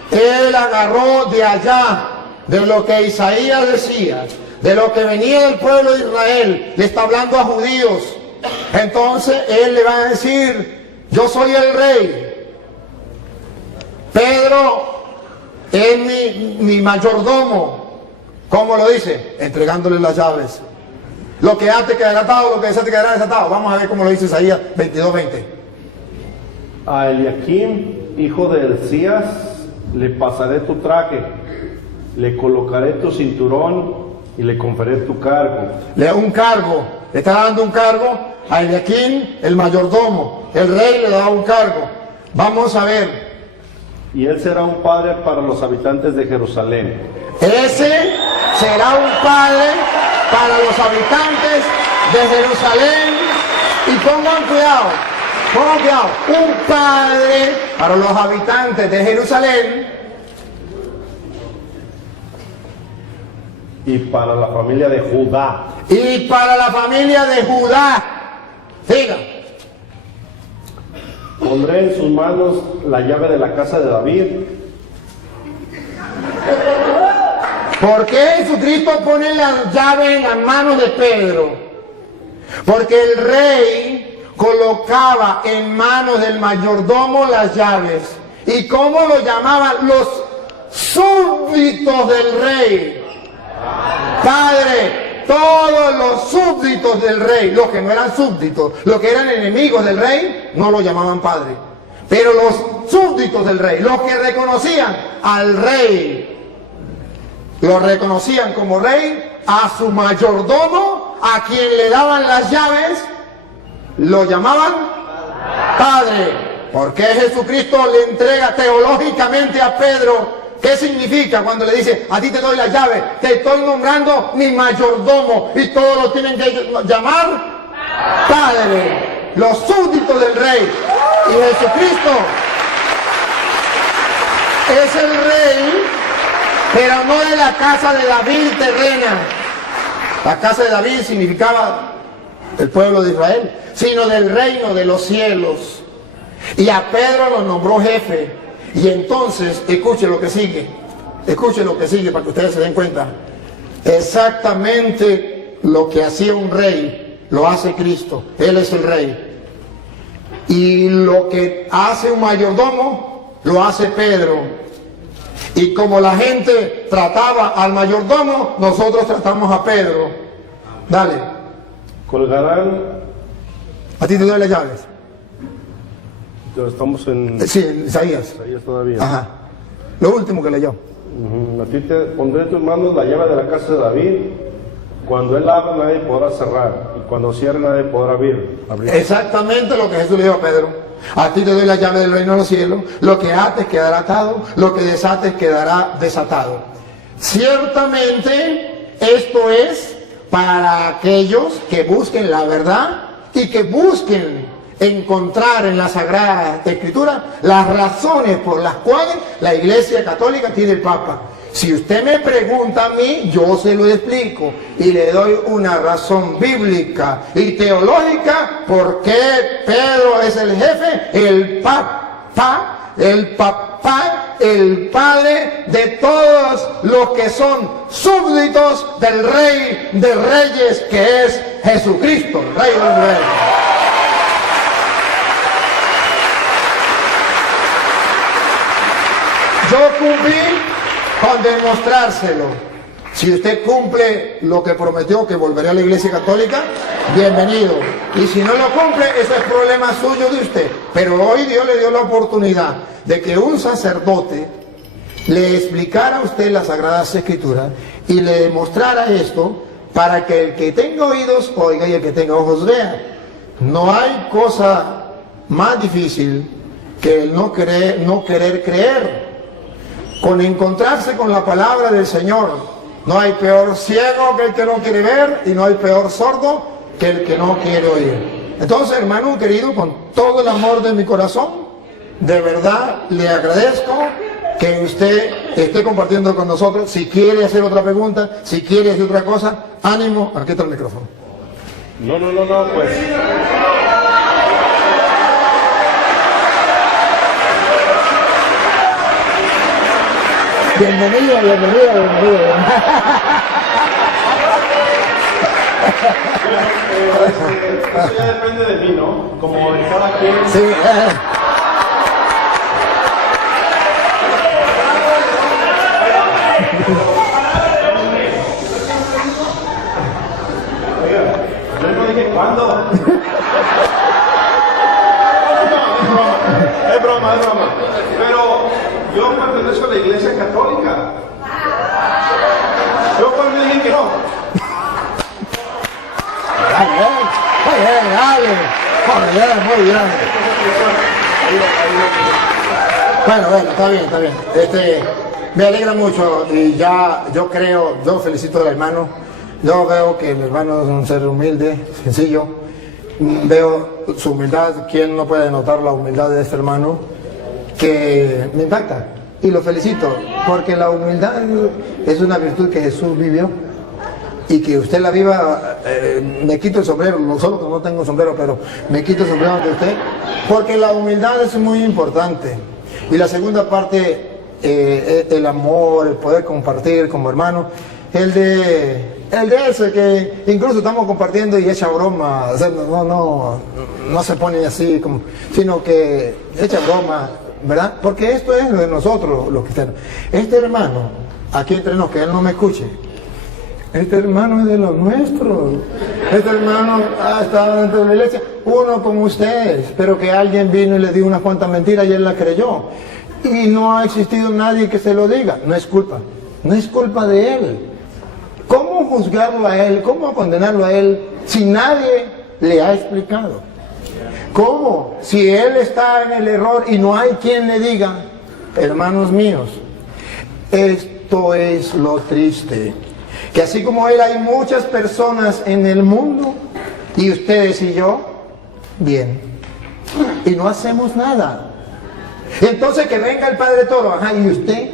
Él agarró de allá, de lo que Isaías decía, de lo que venía del pueblo de Israel. Le está hablando a judíos. Entonces Él le va a decir, yo soy el rey. Pedro es mi mayordomo. ¿Cómo lo dice? Entregándole las llaves. Lo que ate quedará atado, lo que desate quedará desatado. Vamos a ver cómo lo dice Isaías 22:20. A Eliakim, hijo de Hilcías, le pasaré tu traje, le colocaré tu cinturón y le conferiré tu cargo. Le da un cargo, le está dando un cargo a Eliakim, el mayordomo. El rey le da un cargo. Vamos a ver. Y él será un padre para los habitantes de Jerusalén. Ese será un padre para los habitantes de Jerusalén. Y pongan cuidado, un padre para los habitantes de Jerusalén. Y para la familia de Judá. Y para la familia de Judá. Diga. Pondré en sus manos la llave de la casa de David. ¿Por qué Jesucristo pone la llave en las manos de Pedro? Porque el rey colocaba en manos del mayordomo las llaves. ¿Y cómo lo llamaban? Los súbditos del rey. Padre, todos los súbditos del rey, los que no eran súbditos, los que eran enemigos del rey, no lo llamaban padre. Pero los súbditos del rey, los que reconocían al rey, lo reconocían como rey, a su mayordomo, a quien le daban las llaves, lo llamaban padre. Porque Jesucristo le entrega teológicamente a Pedro. ¿Qué significa cuando le dice, a ti te doy las llaves, te estoy nombrando mi mayordomo y todos lo tienen que llamar padre? Los súbditos del rey. Y Jesucristo es el rey, pero no de la casa de David terrena. La casa de David significaba el pueblo de Israel, sino del reino de los cielos. Y a Pedro lo nombró jefe. Y entonces, escuche lo que sigue para que ustedes se den cuenta. Exactamente lo que hacía un rey, lo hace Cristo. Él es el rey. Y lo que hace un mayordomo, lo hace Pedro. Y como la gente trataba al mayordomo, nosotros tratamos a Pedro. Dale. Colgarán. A ti te doy las llaves. Estamos en Sí, Isaías. Isaías todavía. Ajá. Lo último que leyó. A ti te pondré en tus manos la llave de la casa de David. Cuando él abra, nadie podrá cerrar. Y cuando cierre, nadie podrá abrir. Exactamente lo que Jesús le dijo a Pedro. A ti te doy la llave del reino de los cielos. Lo que ates quedará atado. Lo que desates quedará desatado. Ciertamente, esto es para aquellos que busquen la verdad y que busquen encontrar en la Sagrada Escritura las razones por las cuales la Iglesia Católica tiene el Papa. Si usted me pregunta a mí, yo se lo explico y le doy una razón bíblica y teológica por qué Pedro es el jefe, el papá, el padre de todos los que son súbditos del Rey de Reyes, que es Jesucristo, Rey de los Reyes. Yo cumplí con demostrárselo. Si usted cumple lo que prometió, que volverá a la Iglesia Católica, bienvenido. Y si no lo cumple, eso es problema suyo de usted. Pero hoy Dios le dio la oportunidad de que un sacerdote le explicara a usted las Sagradas Escrituras y le demostrara esto para que el que tenga oídos oiga y el que tenga ojos vea. No hay cosa más difícil que el no querer creer. Con encontrarse con la palabra del Señor, no hay peor ciego que el que no quiere ver y no hay peor sordo que el que no quiere oír. Entonces, hermano querido, con todo el amor de mi corazón, de verdad le agradezco que usted esté compartiendo con nosotros. Si quiere hacer otra pregunta, si quiere hacer otra cosa, ánimo, aquí está el micrófono. No, pues. Bienvenido. Eso ya depende de mí, ¿no? Como de cada quien. Sí, Yo no dije cuándo. Es broma. Pero yo pertenezco a la Iglesia Católica. Yo cuando dije que no. muy bien. Bueno, está bien. Me alegra mucho y yo felicito al hermano. Yo veo que el hermano es un ser humilde, sencillo. Veo su humildad. ¿Quién no puede notar la humildad de este hermano? Que me impacta y lo felicito, porque la humildad es una virtud que Jesús vivió y que usted la viva. Me quito el sombrero, no solo que no tengo sombrero, pero me quito el sombrero ante usted, porque la humildad es muy importante. Y la segunda parte, el amor, el poder compartir como hermano, el de ese que incluso estamos compartiendo y echa broma, o sea, no se pone así como, sino que echa broma, ¿verdad? Porque esto es de nosotros los cristianos. Este hermano, aquí entre nos, que él no me escuche, este hermano es de los nuestros. Este hermano ha estado dentro de la iglesia, uno como ustedes, pero que alguien vino y le dio unas cuantas mentiras y él la creyó. Y no ha existido nadie que se lo diga. No es culpa de él. ¿Cómo juzgarlo a él? ¿Cómo condenarlo a él si nadie le ha explicado? ¿Cómo? Si él está en el error y no hay quien le diga, hermanos míos, esto es lo triste. Que así como él hay muchas personas en el mundo, y ustedes y yo, bien, y no hacemos nada. Entonces que venga el Padre Toro, ajá, ¿y usted?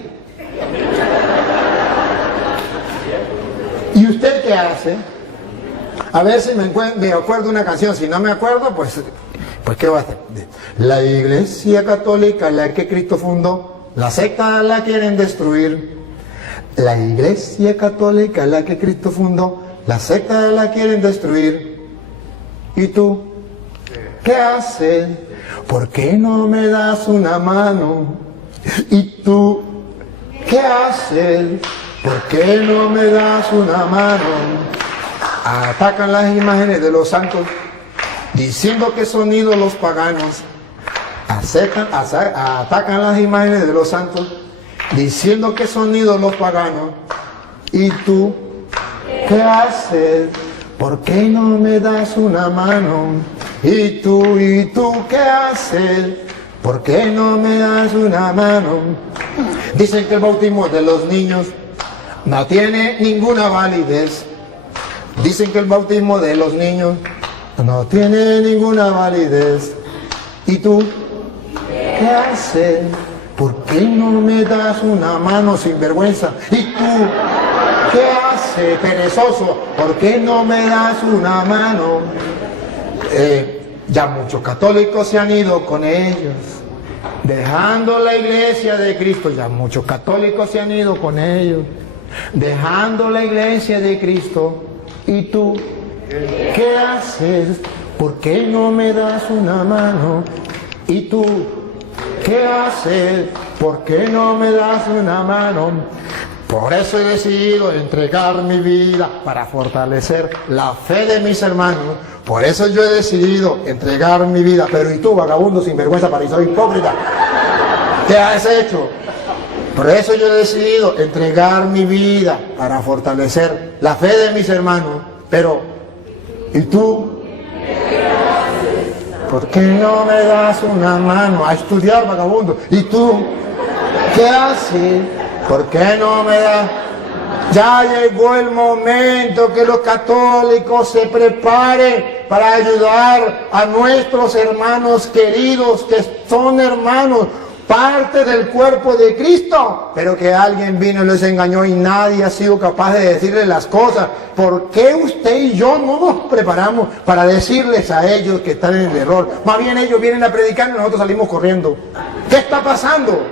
¿Y usted qué hace? A ver si me acuerdo una canción. Si no me acuerdo, pues ¿qué va a hacer? La Iglesia Católica, la que Cristo fundó, la secta la quieren destruir. La Iglesia Católica, la que Cristo fundó, la secta la quieren destruir. ¿Y tú? ¿Qué haces? ¿Por qué no me das una mano? ¿Y tú? ¿Qué haces? ¿Por qué no me das una mano? Atacan las imágenes de los santos, diciendo que son ídolos paganos. Atacan las imágenes de los santos, diciendo que son ídolos paganos. ¿Y tú qué haces? ¿Por qué no me das una mano? ¿Y tú qué haces? ¿Por qué no me das una mano? Dicen que el bautismo de los niños no tiene ninguna validez. Dicen que el bautismo de los niños no tiene ninguna validez. ¿Y tú qué haces? ¿Por qué no me das una mano, sinvergüenza? ¿Y tú qué haces, perezoso? ¿Por qué no me das una mano? Ya muchos católicos se han ido con ellos, dejando la iglesia de Cristo. Ya muchos católicos se han ido con ellos, dejando la iglesia de Cristo. ¿Y tú qué haces? ¿Por qué no me das una mano? ¿Y tú qué haces? ¿Por qué no me das una mano? Por eso he decidido entregar mi vida para fortalecer la fe de mis hermanos. Por eso yo he decidido entregar mi vida. Pero ¿y tú, vagabundo, sinvergüenza, fariseo, hipócrita? ¿Qué has hecho? Por eso yo he decidido entregar mi vida para fortalecer la fe de mis hermanos. Pero, ¿y tú? ¿Por qué no me das una mano a estudiar, vagabundo? ¿Y tú? ¿Qué haces? ¿Por qué no me das? Ya llegó el momento que los católicos se preparen para ayudar a nuestros hermanos queridos, que son hermanos, parte del cuerpo de Cristo, pero que alguien vino y les engañó y nadie ha sido capaz de decirles las cosas. ¿Por qué usted y yo no nos preparamos para decirles a ellos que están en el error? Más bien ellos vienen a predicar y nosotros salimos corriendo. ¿Qué está pasando?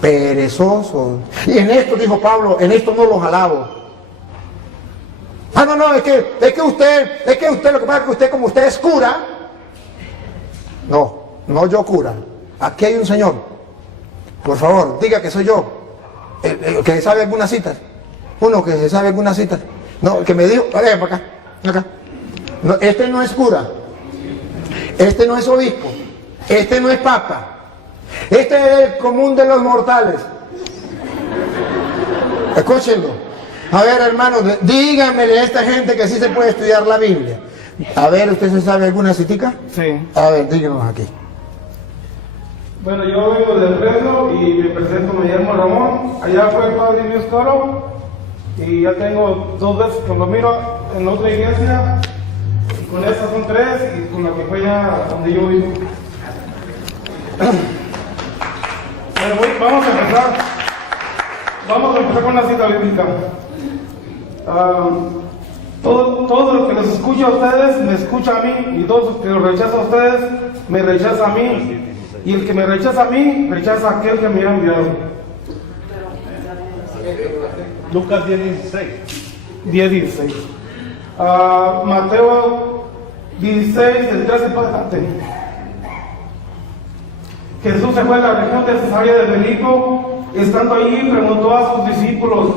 Perezosos. Y en esto, dijo Pablo, en esto no los alabo. No, es que usted, lo que pasa es que usted, como usted es cura. No yo cura. Aquí hay un señor. Por favor, diga que soy yo. Que sabe algunas citas. Uno que se sabe algunas citas. No, que me dijo, para acá. No, este no es cura. Este no es obispo. Este no es papa. Este es el común de los mortales. Escúchenlo. A ver, hermanos, díganmele a esta gente que sí se puede estudiar la Biblia. A ver, ¿usted se sabe alguna citica? Sí. A ver, díganos aquí. Bueno, yo vengo de Fresno y me presento, me llamo Ramón. Allá fue el padre Luis Toro y ya tengo 2 veces que lo miro en otra iglesia. Y con estas son 3 y con la que fue ya donde yo vivo. Bueno, vamos a empezar con la cita bíblica. Todo lo que los escucha a ustedes me escucha a mí, y todo lo que los rechaza a ustedes me rechaza a mí, y el que me rechaza a mí rechaza a aquel que me ha enviado. Lucas 10:16. 10:16. Mateo 16, del 13 para adelante. Jesús se fue a la región de Cesarea de Filipo. Estando allí, preguntó a sus discípulos,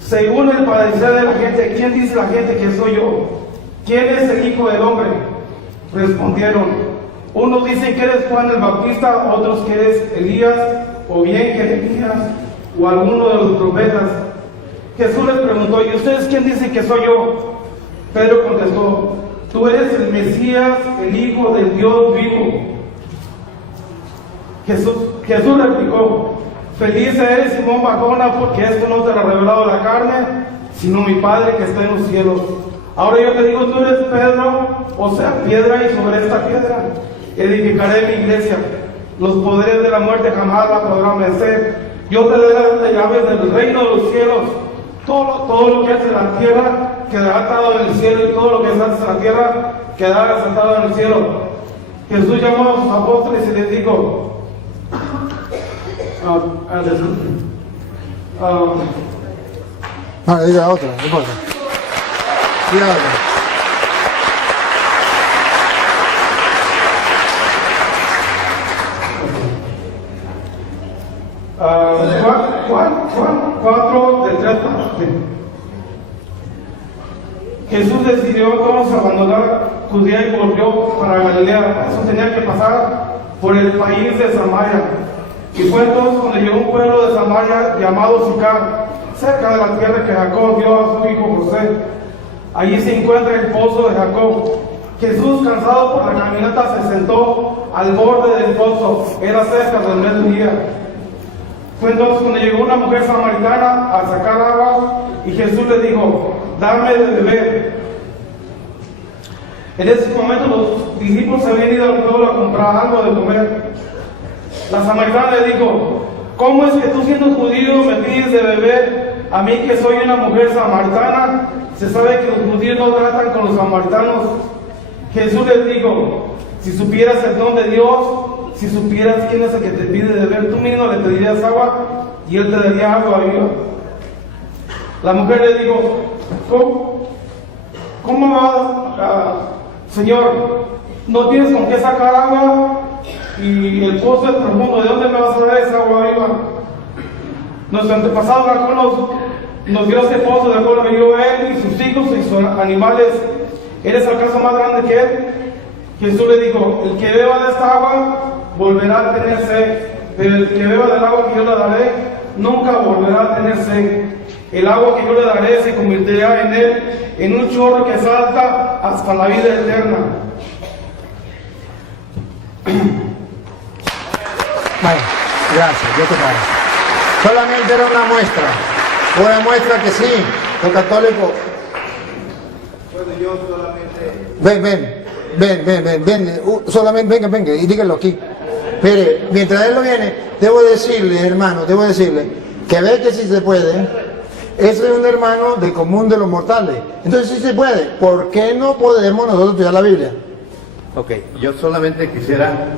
según el parecer de la gente, ¿quién dice la gente que soy yo? ¿Quién es el Hijo del Hombre? Respondieron, unos dicen que eres Juan el Bautista, otros que eres Elías, o bien Jeremías, o alguno de los profetas. Jesús les preguntó, ¿y ustedes quién dicen que soy yo? Pedro contestó, tú eres el Mesías, el Hijo del Dios vivo. Jesús replicó, feliz eres Simón Barjona, porque esto no te lo ha revelado la carne, sino mi Padre que está en los cielos. Ahora yo te digo, tú eres Pedro, o sea, piedra, y sobre esta piedra edificaré mi iglesia. Los poderes de la muerte jamás la podrán vencer. Yo te daré las llaves del reino de los cielos. Todo lo que es en la tierra quedará atado en el cielo, y todo lo que es en la tierra quedará desatado en el cielo. Jesús llamó a sus apóstoles y les dijo, diga otra, no importa. Diga otra. Juan 4, del 3 al 7. Jesús decidió entonces abandonar Judea y volvió para Galilea. Eso tenía que pasar por el país de Samaria. Y fue entonces cuando llegó un pueblo de Samaria llamado Sicar, cerca de la tierra que Jacob dio a su hijo José. Allí se encuentra el pozo de Jacob. Jesús, cansado por la caminata, se sentó al borde del pozo. Era cerca del mediodía. Fue entonces cuando llegó una mujer samaritana a sacar agua, y Jesús le dijo, dame de beber. En ese momento los discípulos habían ido al pueblo a comprar algo de comer. La samaritana le dijo, ¿cómo es que tú, siendo judío, me pides de beber a mí, que soy una mujer samaritana? Se sabe que los judíos no tratan con los samaritanos. Jesús les dijo, si supieras el don de Dios, si supieras quién es el que te pide de beber, tú mismo le pedirías agua y él te daría agua viva. La mujer le dijo, ¿cómo vas, Señor? No tienes con qué sacar agua y el pozo es profundo. ¿De dónde me vas a dar esa agua viva? Nuestro antepasado Jacob nos dio ese pozo, de acuerdo vivió él y sus hijos y sus animales. ¿Eres acaso más grande que él? Jesús le dijo, el que beba de esta agua volverá a tener sed, pero el que beba del agua que yo le daré nunca volverá a tener sed. El agua que yo le daré se convertirá en él en un chorro que salta hasta la vida eterna. Bueno, gracias, yo te pago. Solamente era una muestra que sí, los católicos. Ven, solamente venga, y díganlo aquí. Mire, mientras él lo viene, debo decirle, hermano, que ve que sí se puede. Ese es un hermano del común de los mortales. Entonces sí se puede. ¿Por qué no podemos nosotros estudiar la Biblia? Ok, yo solamente quisiera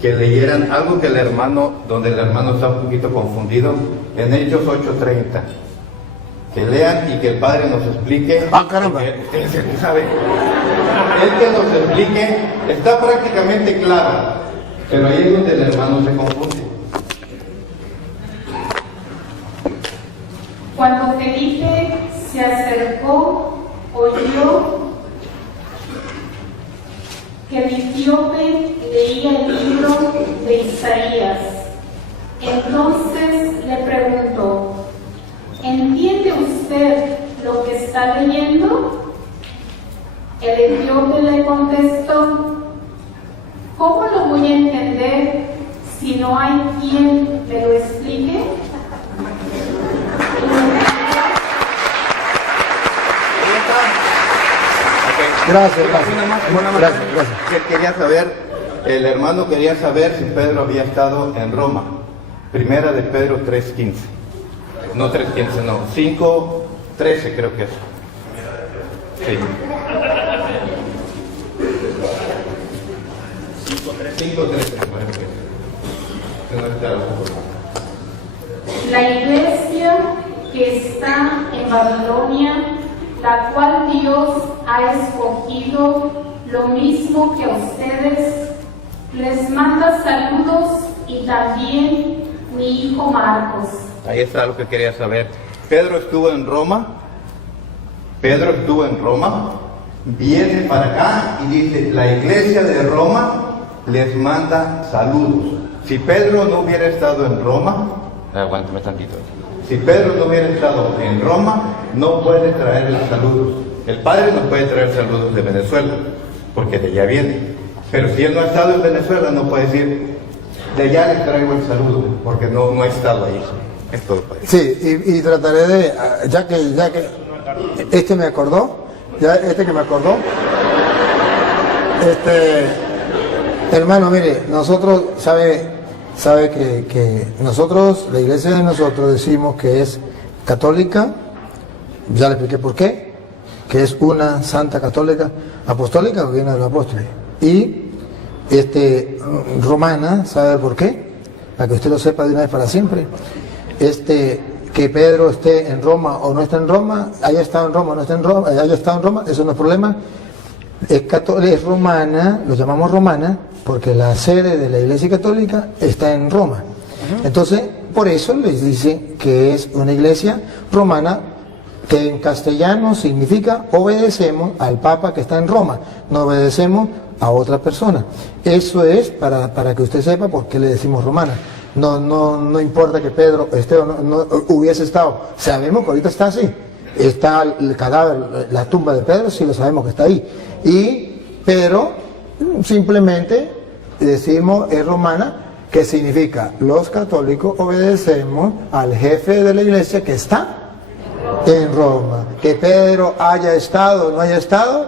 que leyeran algo que donde el hermano está un poquito confundido, en Hechos 8:30. Que lean y que el Padre nos explique. ¡Ah, caramba! Usted es el que sabe. El que nos explique está prácticamente claro, pero ahí es donde el hermano se confunde. Cuando Felipe se acercó, oyó que el etíope leía el libro de Isaías. Entonces le preguntó: ¿entiende usted lo que está leyendo? El etíope le contestó: ¿cómo lo voy a entender si no hay quien me lo explique? Gracias. Quería saber, el hermano quería saber si Pedro había estado en Roma. Primera de Pedro 3:15. No 3:15, no. 5:13 creo que es. Sí. 5:13. La iglesia que está en Babilonia, la cual Dios ha escogido, lo mismo que a ustedes, les manda saludos, y también mi hijo Marcos. Ahí está lo que quería saber. Pedro estuvo en Roma, viene para acá y dice: la iglesia de Roma les manda saludos. Si Pedro no hubiera estado en Roma, aguántame tantito. Si Pedro no hubiera estado en Roma, no puede traerle saludos. El Padre no puede traer saludos de Venezuela, porque de allá viene. Pero si él no ha estado en Venezuela, no puede decir: de allá le traigo el saludo, porque no ha estado ahí. Es todo, Padre. Sí, y trataré de, ya que este me acordó, hermano, mire, nosotros, sabe que nosotros, la iglesia de nosotros, decimos que es católica, ya le expliqué por qué, que es una santa católica, apostólica, que viene de los apóstoles, y romana, ¿sabe por qué? Para que usted lo sepa de una vez para siempre. Que Pedro esté en Roma o no esté en Roma, haya estado en Roma o no esté en Roma, haya estado en Roma, eso no es problema. Es romana, lo llamamos romana, porque la sede de la Iglesia Católica está en Roma. Entonces, por eso les dice que es una iglesia romana, que en castellano significa obedecemos al Papa que está en Roma, no obedecemos a otra persona. Eso es para que usted sepa por qué le decimos romana. No importa que Pedro esté o no hubiese estado, sabemos que ahorita está así. Está el cadáver, la tumba de Pedro, sí lo sabemos que está ahí. Pero simplemente decimos es romana, que significa los católicos obedecemos al jefe de la iglesia que está en Roma. Que Pedro haya estado o no haya estado,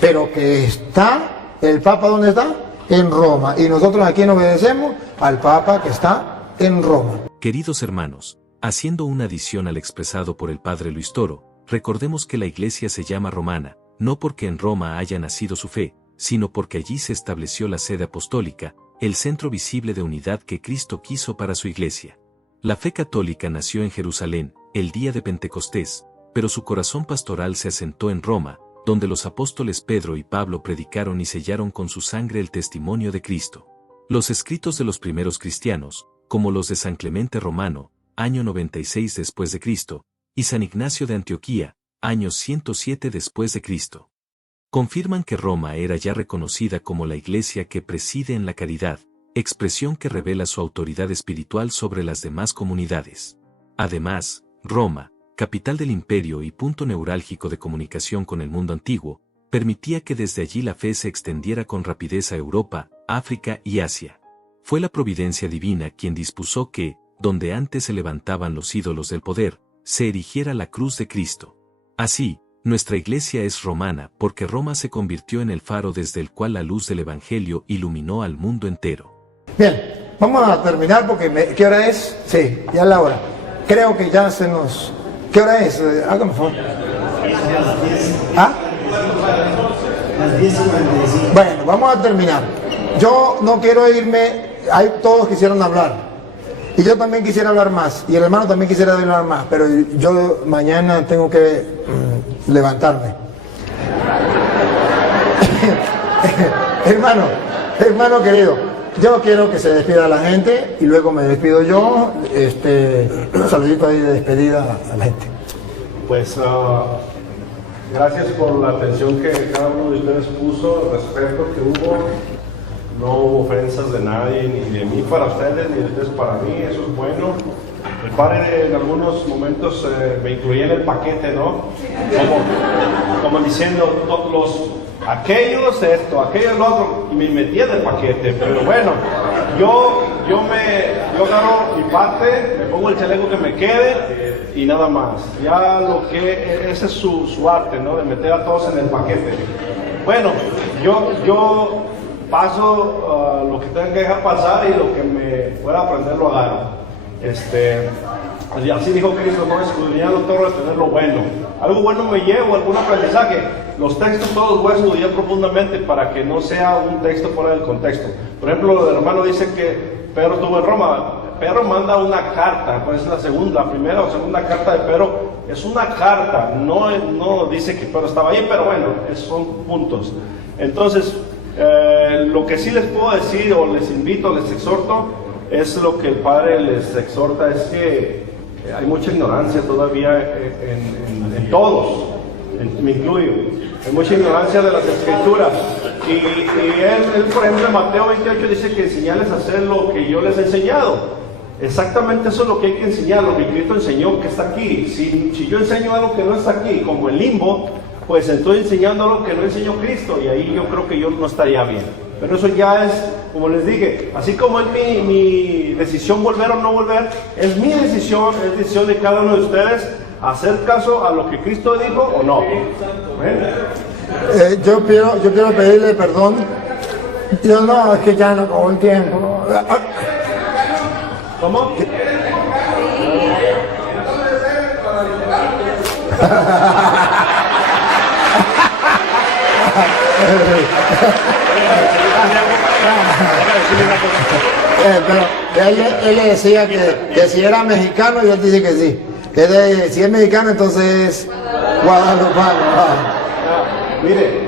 pero que está, el Papa ¿dónde está? En Roma. Y nosotros aquí obedecemos al Papa que está en Roma. Queridos hermanos, haciendo una adición al expresado por el padre Luis Toro, recordemos que la iglesia se llama romana, no porque en Roma haya nacido su fe, sino porque allí se estableció la sede apostólica, el centro visible de unidad que Cristo quiso para su iglesia. La fe católica nació en Jerusalén, el día de Pentecostés, pero su corazón pastoral se asentó en Roma, donde los apóstoles Pedro y Pablo predicaron y sellaron con su sangre el testimonio de Cristo. Los escritos de los primeros cristianos, como los de San Clemente Romano, año 96 después de Cristo, y San Ignacio de Antioquía, año 107 después de Cristo, confirman que Roma era ya reconocida como la iglesia que preside en la caridad, expresión que revela su autoridad espiritual sobre las demás comunidades. Además, Roma, capital del imperio y punto neurálgico de comunicación con el mundo antiguo, permitía que desde allí la fe se extendiera con rapidez a Europa, África y Asia. Fue la providencia divina quien dispuso que, donde antes se levantaban los ídolos del poder, se erigiera la cruz de Cristo. Así, nuestra iglesia es romana porque Roma se convirtió en el faro desde el cual la luz del Evangelio iluminó al mundo entero. Bien, vamos a terminar porque ¿qué hora es? Sí, ya es la hora. Creo que ya se nos... ¿Qué hora es? Hágame favor. ¿Ah? Las 10:45. Bueno, vamos a terminar. Yo no quiero irme, todos quisieron hablar. Y yo también quisiera hablar más. Y el hermano también quisiera hablar más. Pero yo mañana tengo que levantarme. hermano querido, yo quiero que se despida la gente y luego me despido yo. Un saludito ahí de despedida a la gente. Pues gracias por la atención que cada uno de ustedes puso, el respeto que hubo. No hubo ofensas de nadie, ni de mí para ustedes, ni de ustedes para mí, eso es bueno. El padre en algunos momentos me incluía en el paquete, ¿no? Como diciendo, aquellos esto, aquellos lo otro, y me metía en el paquete. Pero bueno, yo agarro mi parte, me pongo el chaleco que me quede y nada más. Ya ese es su arte, ¿no? De meter a todos en el paquete. Bueno, yo paso lo que tenga que dejar pasar y lo que me pueda aprender lo agarro. Y así dijo Cristo, no escudriñar lo todo, retener lo bueno. Algo bueno me llevo, algún aprendizaje. Los textos todos voy a estudiar profundamente para que no sea un texto fuera del contexto. Por ejemplo, el hermano dice que Pedro estuvo en Roma. Pedro manda una carta, pues es la primera o segunda carta de Pedro. Es una carta, no dice que Pedro estaba ahí, pero bueno, son puntos. Entonces, lo que sí les puedo decir, o les invito, les exhorto, es lo que el Padre les exhorta, es que hay mucha ignorancia todavía en todos, me incluyo, hay mucha ignorancia de las Escrituras, y él, por ejemplo, en Mateo 28 dice que enseñarles a hacer lo que yo les he enseñado. Exactamente eso es lo que hay que enseñar, lo que Cristo enseñó que está aquí. Si yo enseño algo que no está aquí, como el limbo, pues estoy enseñando algo que no enseñó Cristo, y ahí yo creo que yo no estaría bien. Pero eso ya es, como les dije, así como es mi decisión volver o no volver, es mi decisión, es decisión de cada uno de ustedes hacer caso a lo que Cristo dijo o no. Yo quiero pedirle perdón. Yo no, es que ya no con el tiempo. ¿Cómo? Pero él le decía que si era mexicano, y él dice que sí. Si es mexicano, entonces es guadalupano. Mire,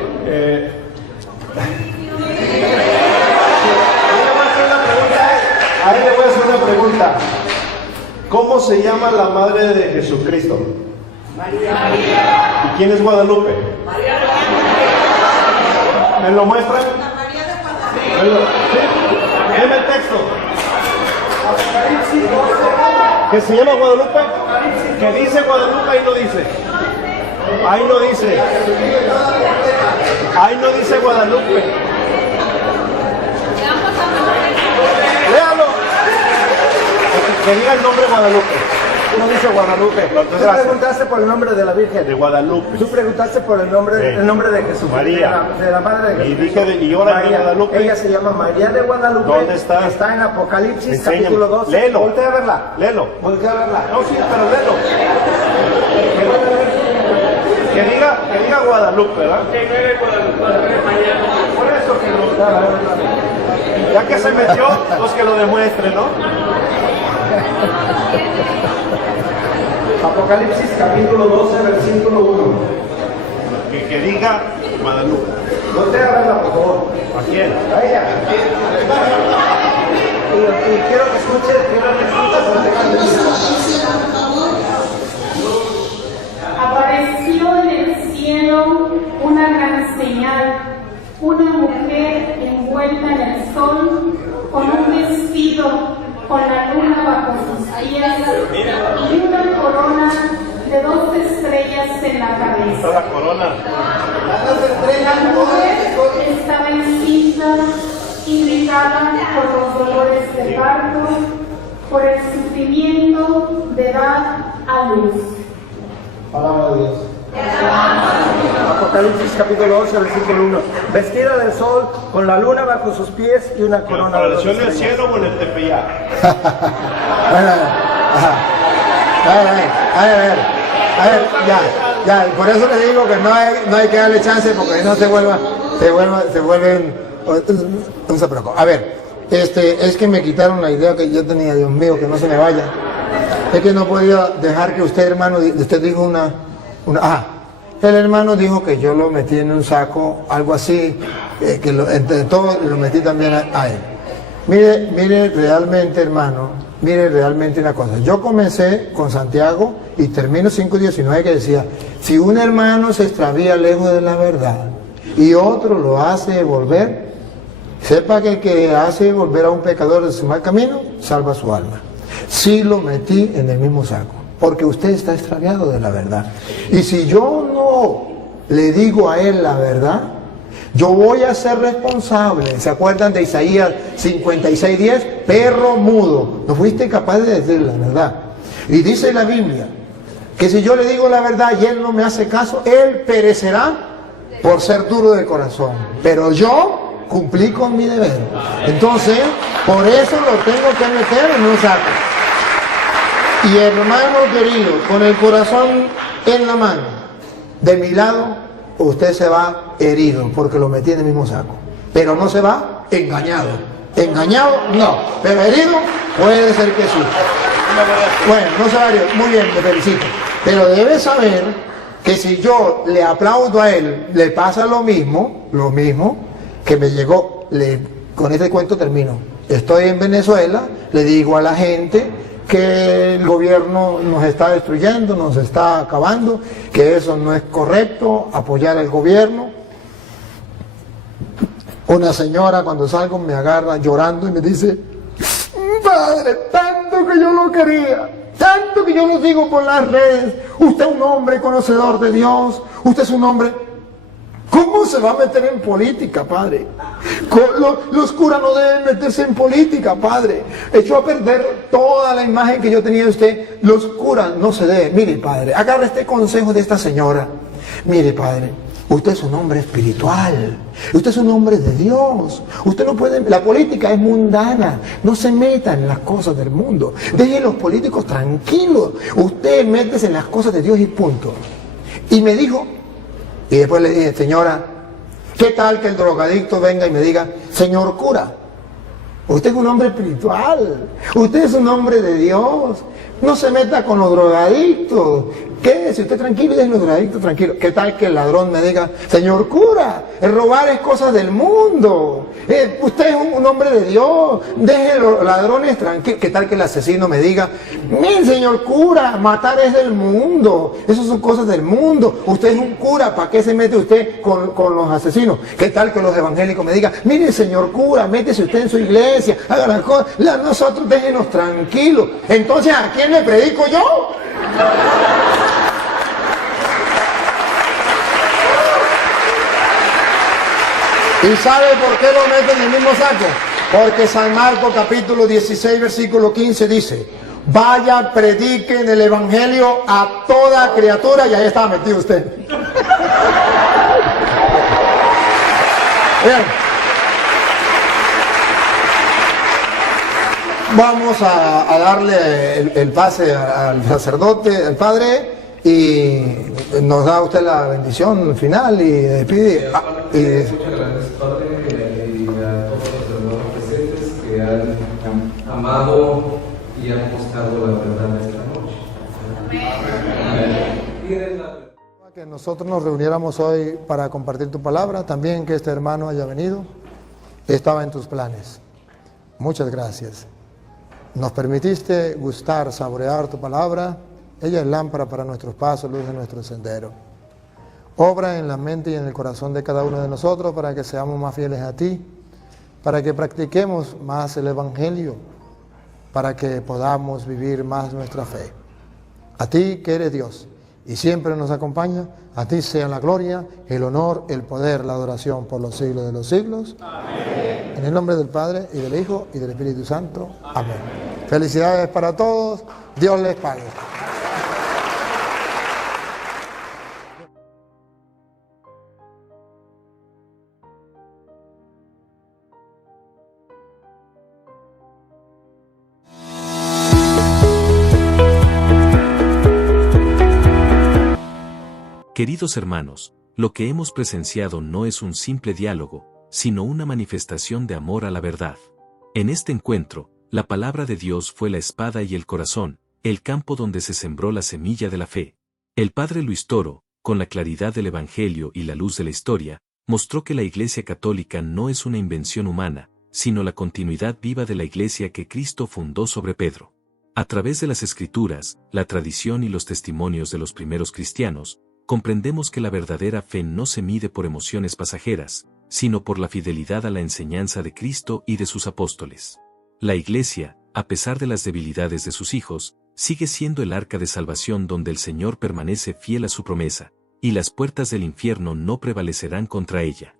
a él le voy a hacer una pregunta. ¿Cómo se llama la madre de Jesucristo? María. ¿Y quién es Guadalupe? María. ¿Me lo muestran? Dime el texto. ¿Que se llama Guadalupe? ¿Que dice Guadalupe? Ahí no dice. Ahí no dice. Ahí no dice Guadalupe. Léalo. Que diga el nombre Guadalupe. No dice Guadalupe. Tú preguntaste por el nombre de la Virgen. De Guadalupe. Tú preguntaste por el nombre de Jesús. María. De la madre de Jesús. Y dije, y ahora de Guadalupe. Ella se llama María de Guadalupe. ¿Dónde está? Está en Apocalipsis, Enséñame. capítulo 12. Léelo. Voltea a verla. Léelo. Voltea a verla. No, sí, pero léelo. Que diga Guadalupe, ¿verdad? Por eso que lo... Ya que se metió, pues que lo demuestre, ¿no? Apocalipsis, capítulo 12, versículo 1. Que diga Guadalupe. Voltea a verla, por favor. ¿A quién? A ella. Y quiero que escuches, Apareció en el cielo una gran señal, una mujer envuelta en el sol, con un vestido con la luna bajo sus pies y una corona de 2 estrellas en la cabeza. La corona. La mujer estaba encinta, irritada por los dolores de parto, por el sufrimiento de dar a luz. Palabra de Dios. Apocalipsis capítulo 11, versículo 1. Vestida del sol, con la luna bajo sus pies y una corona de ¿Apareció en el estrellas. cielo o en el Tepeyac? A ver, ya, por eso le digo que no hay que darle chance porque no se vuelven, no se preocupe. A ver, es que me quitaron la idea que yo tenía, Dios mío, que no se me vaya. Es que no podía dejar que usted, hermano, usted dijo el hermano dijo que yo lo metí en un saco, algo así, que entre todo lo metí también a él. Mire realmente, hermano, mire realmente una cosa. Yo comencé con Santiago y termino 5:19 que decía, si un hermano se extravía lejos de la verdad y otro lo hace volver, sepa que el que hace volver a un pecador de su mal camino, salva su alma. Sí lo metí en el mismo saco, porque usted está extraviado de la verdad. Y si yo no le digo a él la verdad, yo voy a ser responsable. ¿Se acuerdan de Isaías 56:10? Perro mudo, no fuiste capaz de decir la verdad. Y dice la Biblia que si yo le digo la verdad y él no me hace caso, él perecerá por ser duro de corazón. Pero yo cumplí con mi deber. Entonces, por eso lo tengo que meter en un saco. Y hermano querido, con el corazón en la mano, de mi lado, usted se va herido porque lo metí en el mismo saco. Pero no se va engañado. Engañado, no. Pero herido, puede ser que sí. Bueno, no se va herido. Muy bien, te felicito. Pero debe saber que si yo le aplaudo a él, le pasa lo mismo que me llegó. Con este cuento termino. Estoy en Venezuela, le digo a la gente que el gobierno nos está destruyendo, nos está acabando, que eso no es correcto, apoyar al gobierno. Una señora cuando salgo me agarra llorando y me dice, padre, tanto que yo lo quería, tanto que yo lo sigo por las redes, usted es un hombre conocedor de Dios, usted es un hombre... ¿Cómo se va a meter en política, padre? Los curas no deben meterse en política, padre. Echó a perder toda la imagen que yo tenía de usted. Los curas no se deben. Mire, padre, agarra este consejo de esta señora. Mire, padre, usted es un hombre espiritual. Usted es un hombre de Dios. Usted no puede... La política es mundana. No se meta en las cosas del mundo. Deje a los políticos tranquilos. Usted métese en las cosas de Dios y punto. Y me dijo... Y después le dije, señora, ¿qué tal que el drogadicto venga y me diga, señor cura, usted es un hombre espiritual, usted es un hombre de Dios, no se meta con los drogadictos, quédese usted tranquilo y deje los drogadictos tranquilos? ¿Qué tal que el ladrón me diga, señor cura, el robar es cosas del mundo, usted es un hombre de Dios, deje los ladrones tranquilos? ¿Qué tal que el asesino me diga, mire señor cura, matar es del mundo, eso son cosas del mundo, usted es un cura, ¿para qué se mete usted con los asesinos? ¿Qué tal que los evangélicos me digan, mire señor cura, métese usted en su iglesia, haga las cosas, nosotros déjenos tranquilos? Entonces, ¿a quién le predico yo? ¿Y sabe por qué lo meten en el mismo saco? Porque San Marcos capítulo 16 versículo 15 dice, vaya, prediquen el evangelio a toda criatura, y ahí estaba metido usted. Bien. Vamos a darle el pase al sacerdote, al padre, y nos da usted la bendición final y pide... Muchas gracias, Padre, y a todos los hermanos presentes que han amado y han buscado la verdad esta noche. Amén. Que nosotros nos reuniéramos hoy para compartir tu palabra, también que este hermano haya venido, estaba en tus planes. Muchas gracias. Nos permitiste gustar, saborear tu palabra. Ella es lámpara para nuestros pasos, luz de nuestro sendero. Obra en la mente y en el corazón de cada uno de nosotros para que seamos más fieles a ti para que practiquemos más el Evangelio, para que podamos vivir más nuestra fe. A ti que eres Dios y siempre nos acompaña, a ti sea la gloria, el honor, el poder, la adoración por los siglos de los siglos. Amén. En el nombre del Padre, y del Hijo, y del Espíritu Santo. Amén. Felicidades para todos. Dios les pague. Queridos hermanos, lo que hemos presenciado no es un simple diálogo, sino una manifestación de amor a la verdad. En este encuentro, la palabra de Dios fue la espada y el corazón, el campo donde se sembró la semilla de la fe. El padre Luis Toro, con la claridad del Evangelio y la luz de la historia, mostró que la Iglesia Católica no es una invención humana, sino la continuidad viva de la Iglesia que Cristo fundó sobre Pedro. A través de las Escrituras, la tradición y los testimonios de los primeros cristianos, comprendemos que la verdadera fe no se mide por emociones pasajeras, sino por la fidelidad a la enseñanza de Cristo y de sus apóstoles. La Iglesia, a pesar de las debilidades de sus hijos, sigue siendo el arca de salvación donde el Señor permanece fiel a su promesa, y las puertas del infierno no prevalecerán contra ella.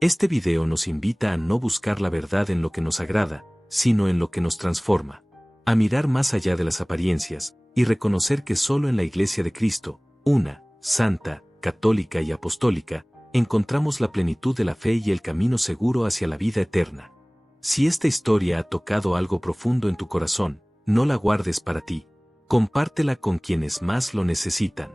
Este video nos invita a no buscar la verdad en lo que nos agrada, sino en lo que nos transforma, a mirar más allá de las apariencias, y reconocer que solo en la Iglesia de Cristo, una, santa, católica y apostólica, encontramos la plenitud de la fe y el camino seguro hacia la vida eterna. Si esta historia ha tocado algo profundo en tu corazón, no la guardes para ti. Compártela con quienes más lo necesitan.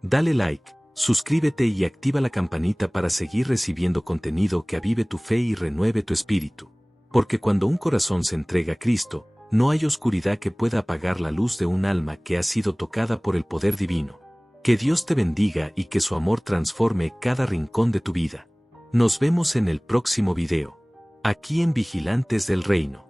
Dale like, suscríbete y activa la campanita para seguir recibiendo contenido que avive tu fe y renueve tu espíritu. Porque cuando un corazón se entrega a Cristo, no hay oscuridad que pueda apagar la luz de un alma que ha sido tocada por el poder divino. Que Dios te bendiga y que su amor transforme cada rincón de tu vida. Nos vemos en el próximo video. Aquí en Vigilantes del Reino.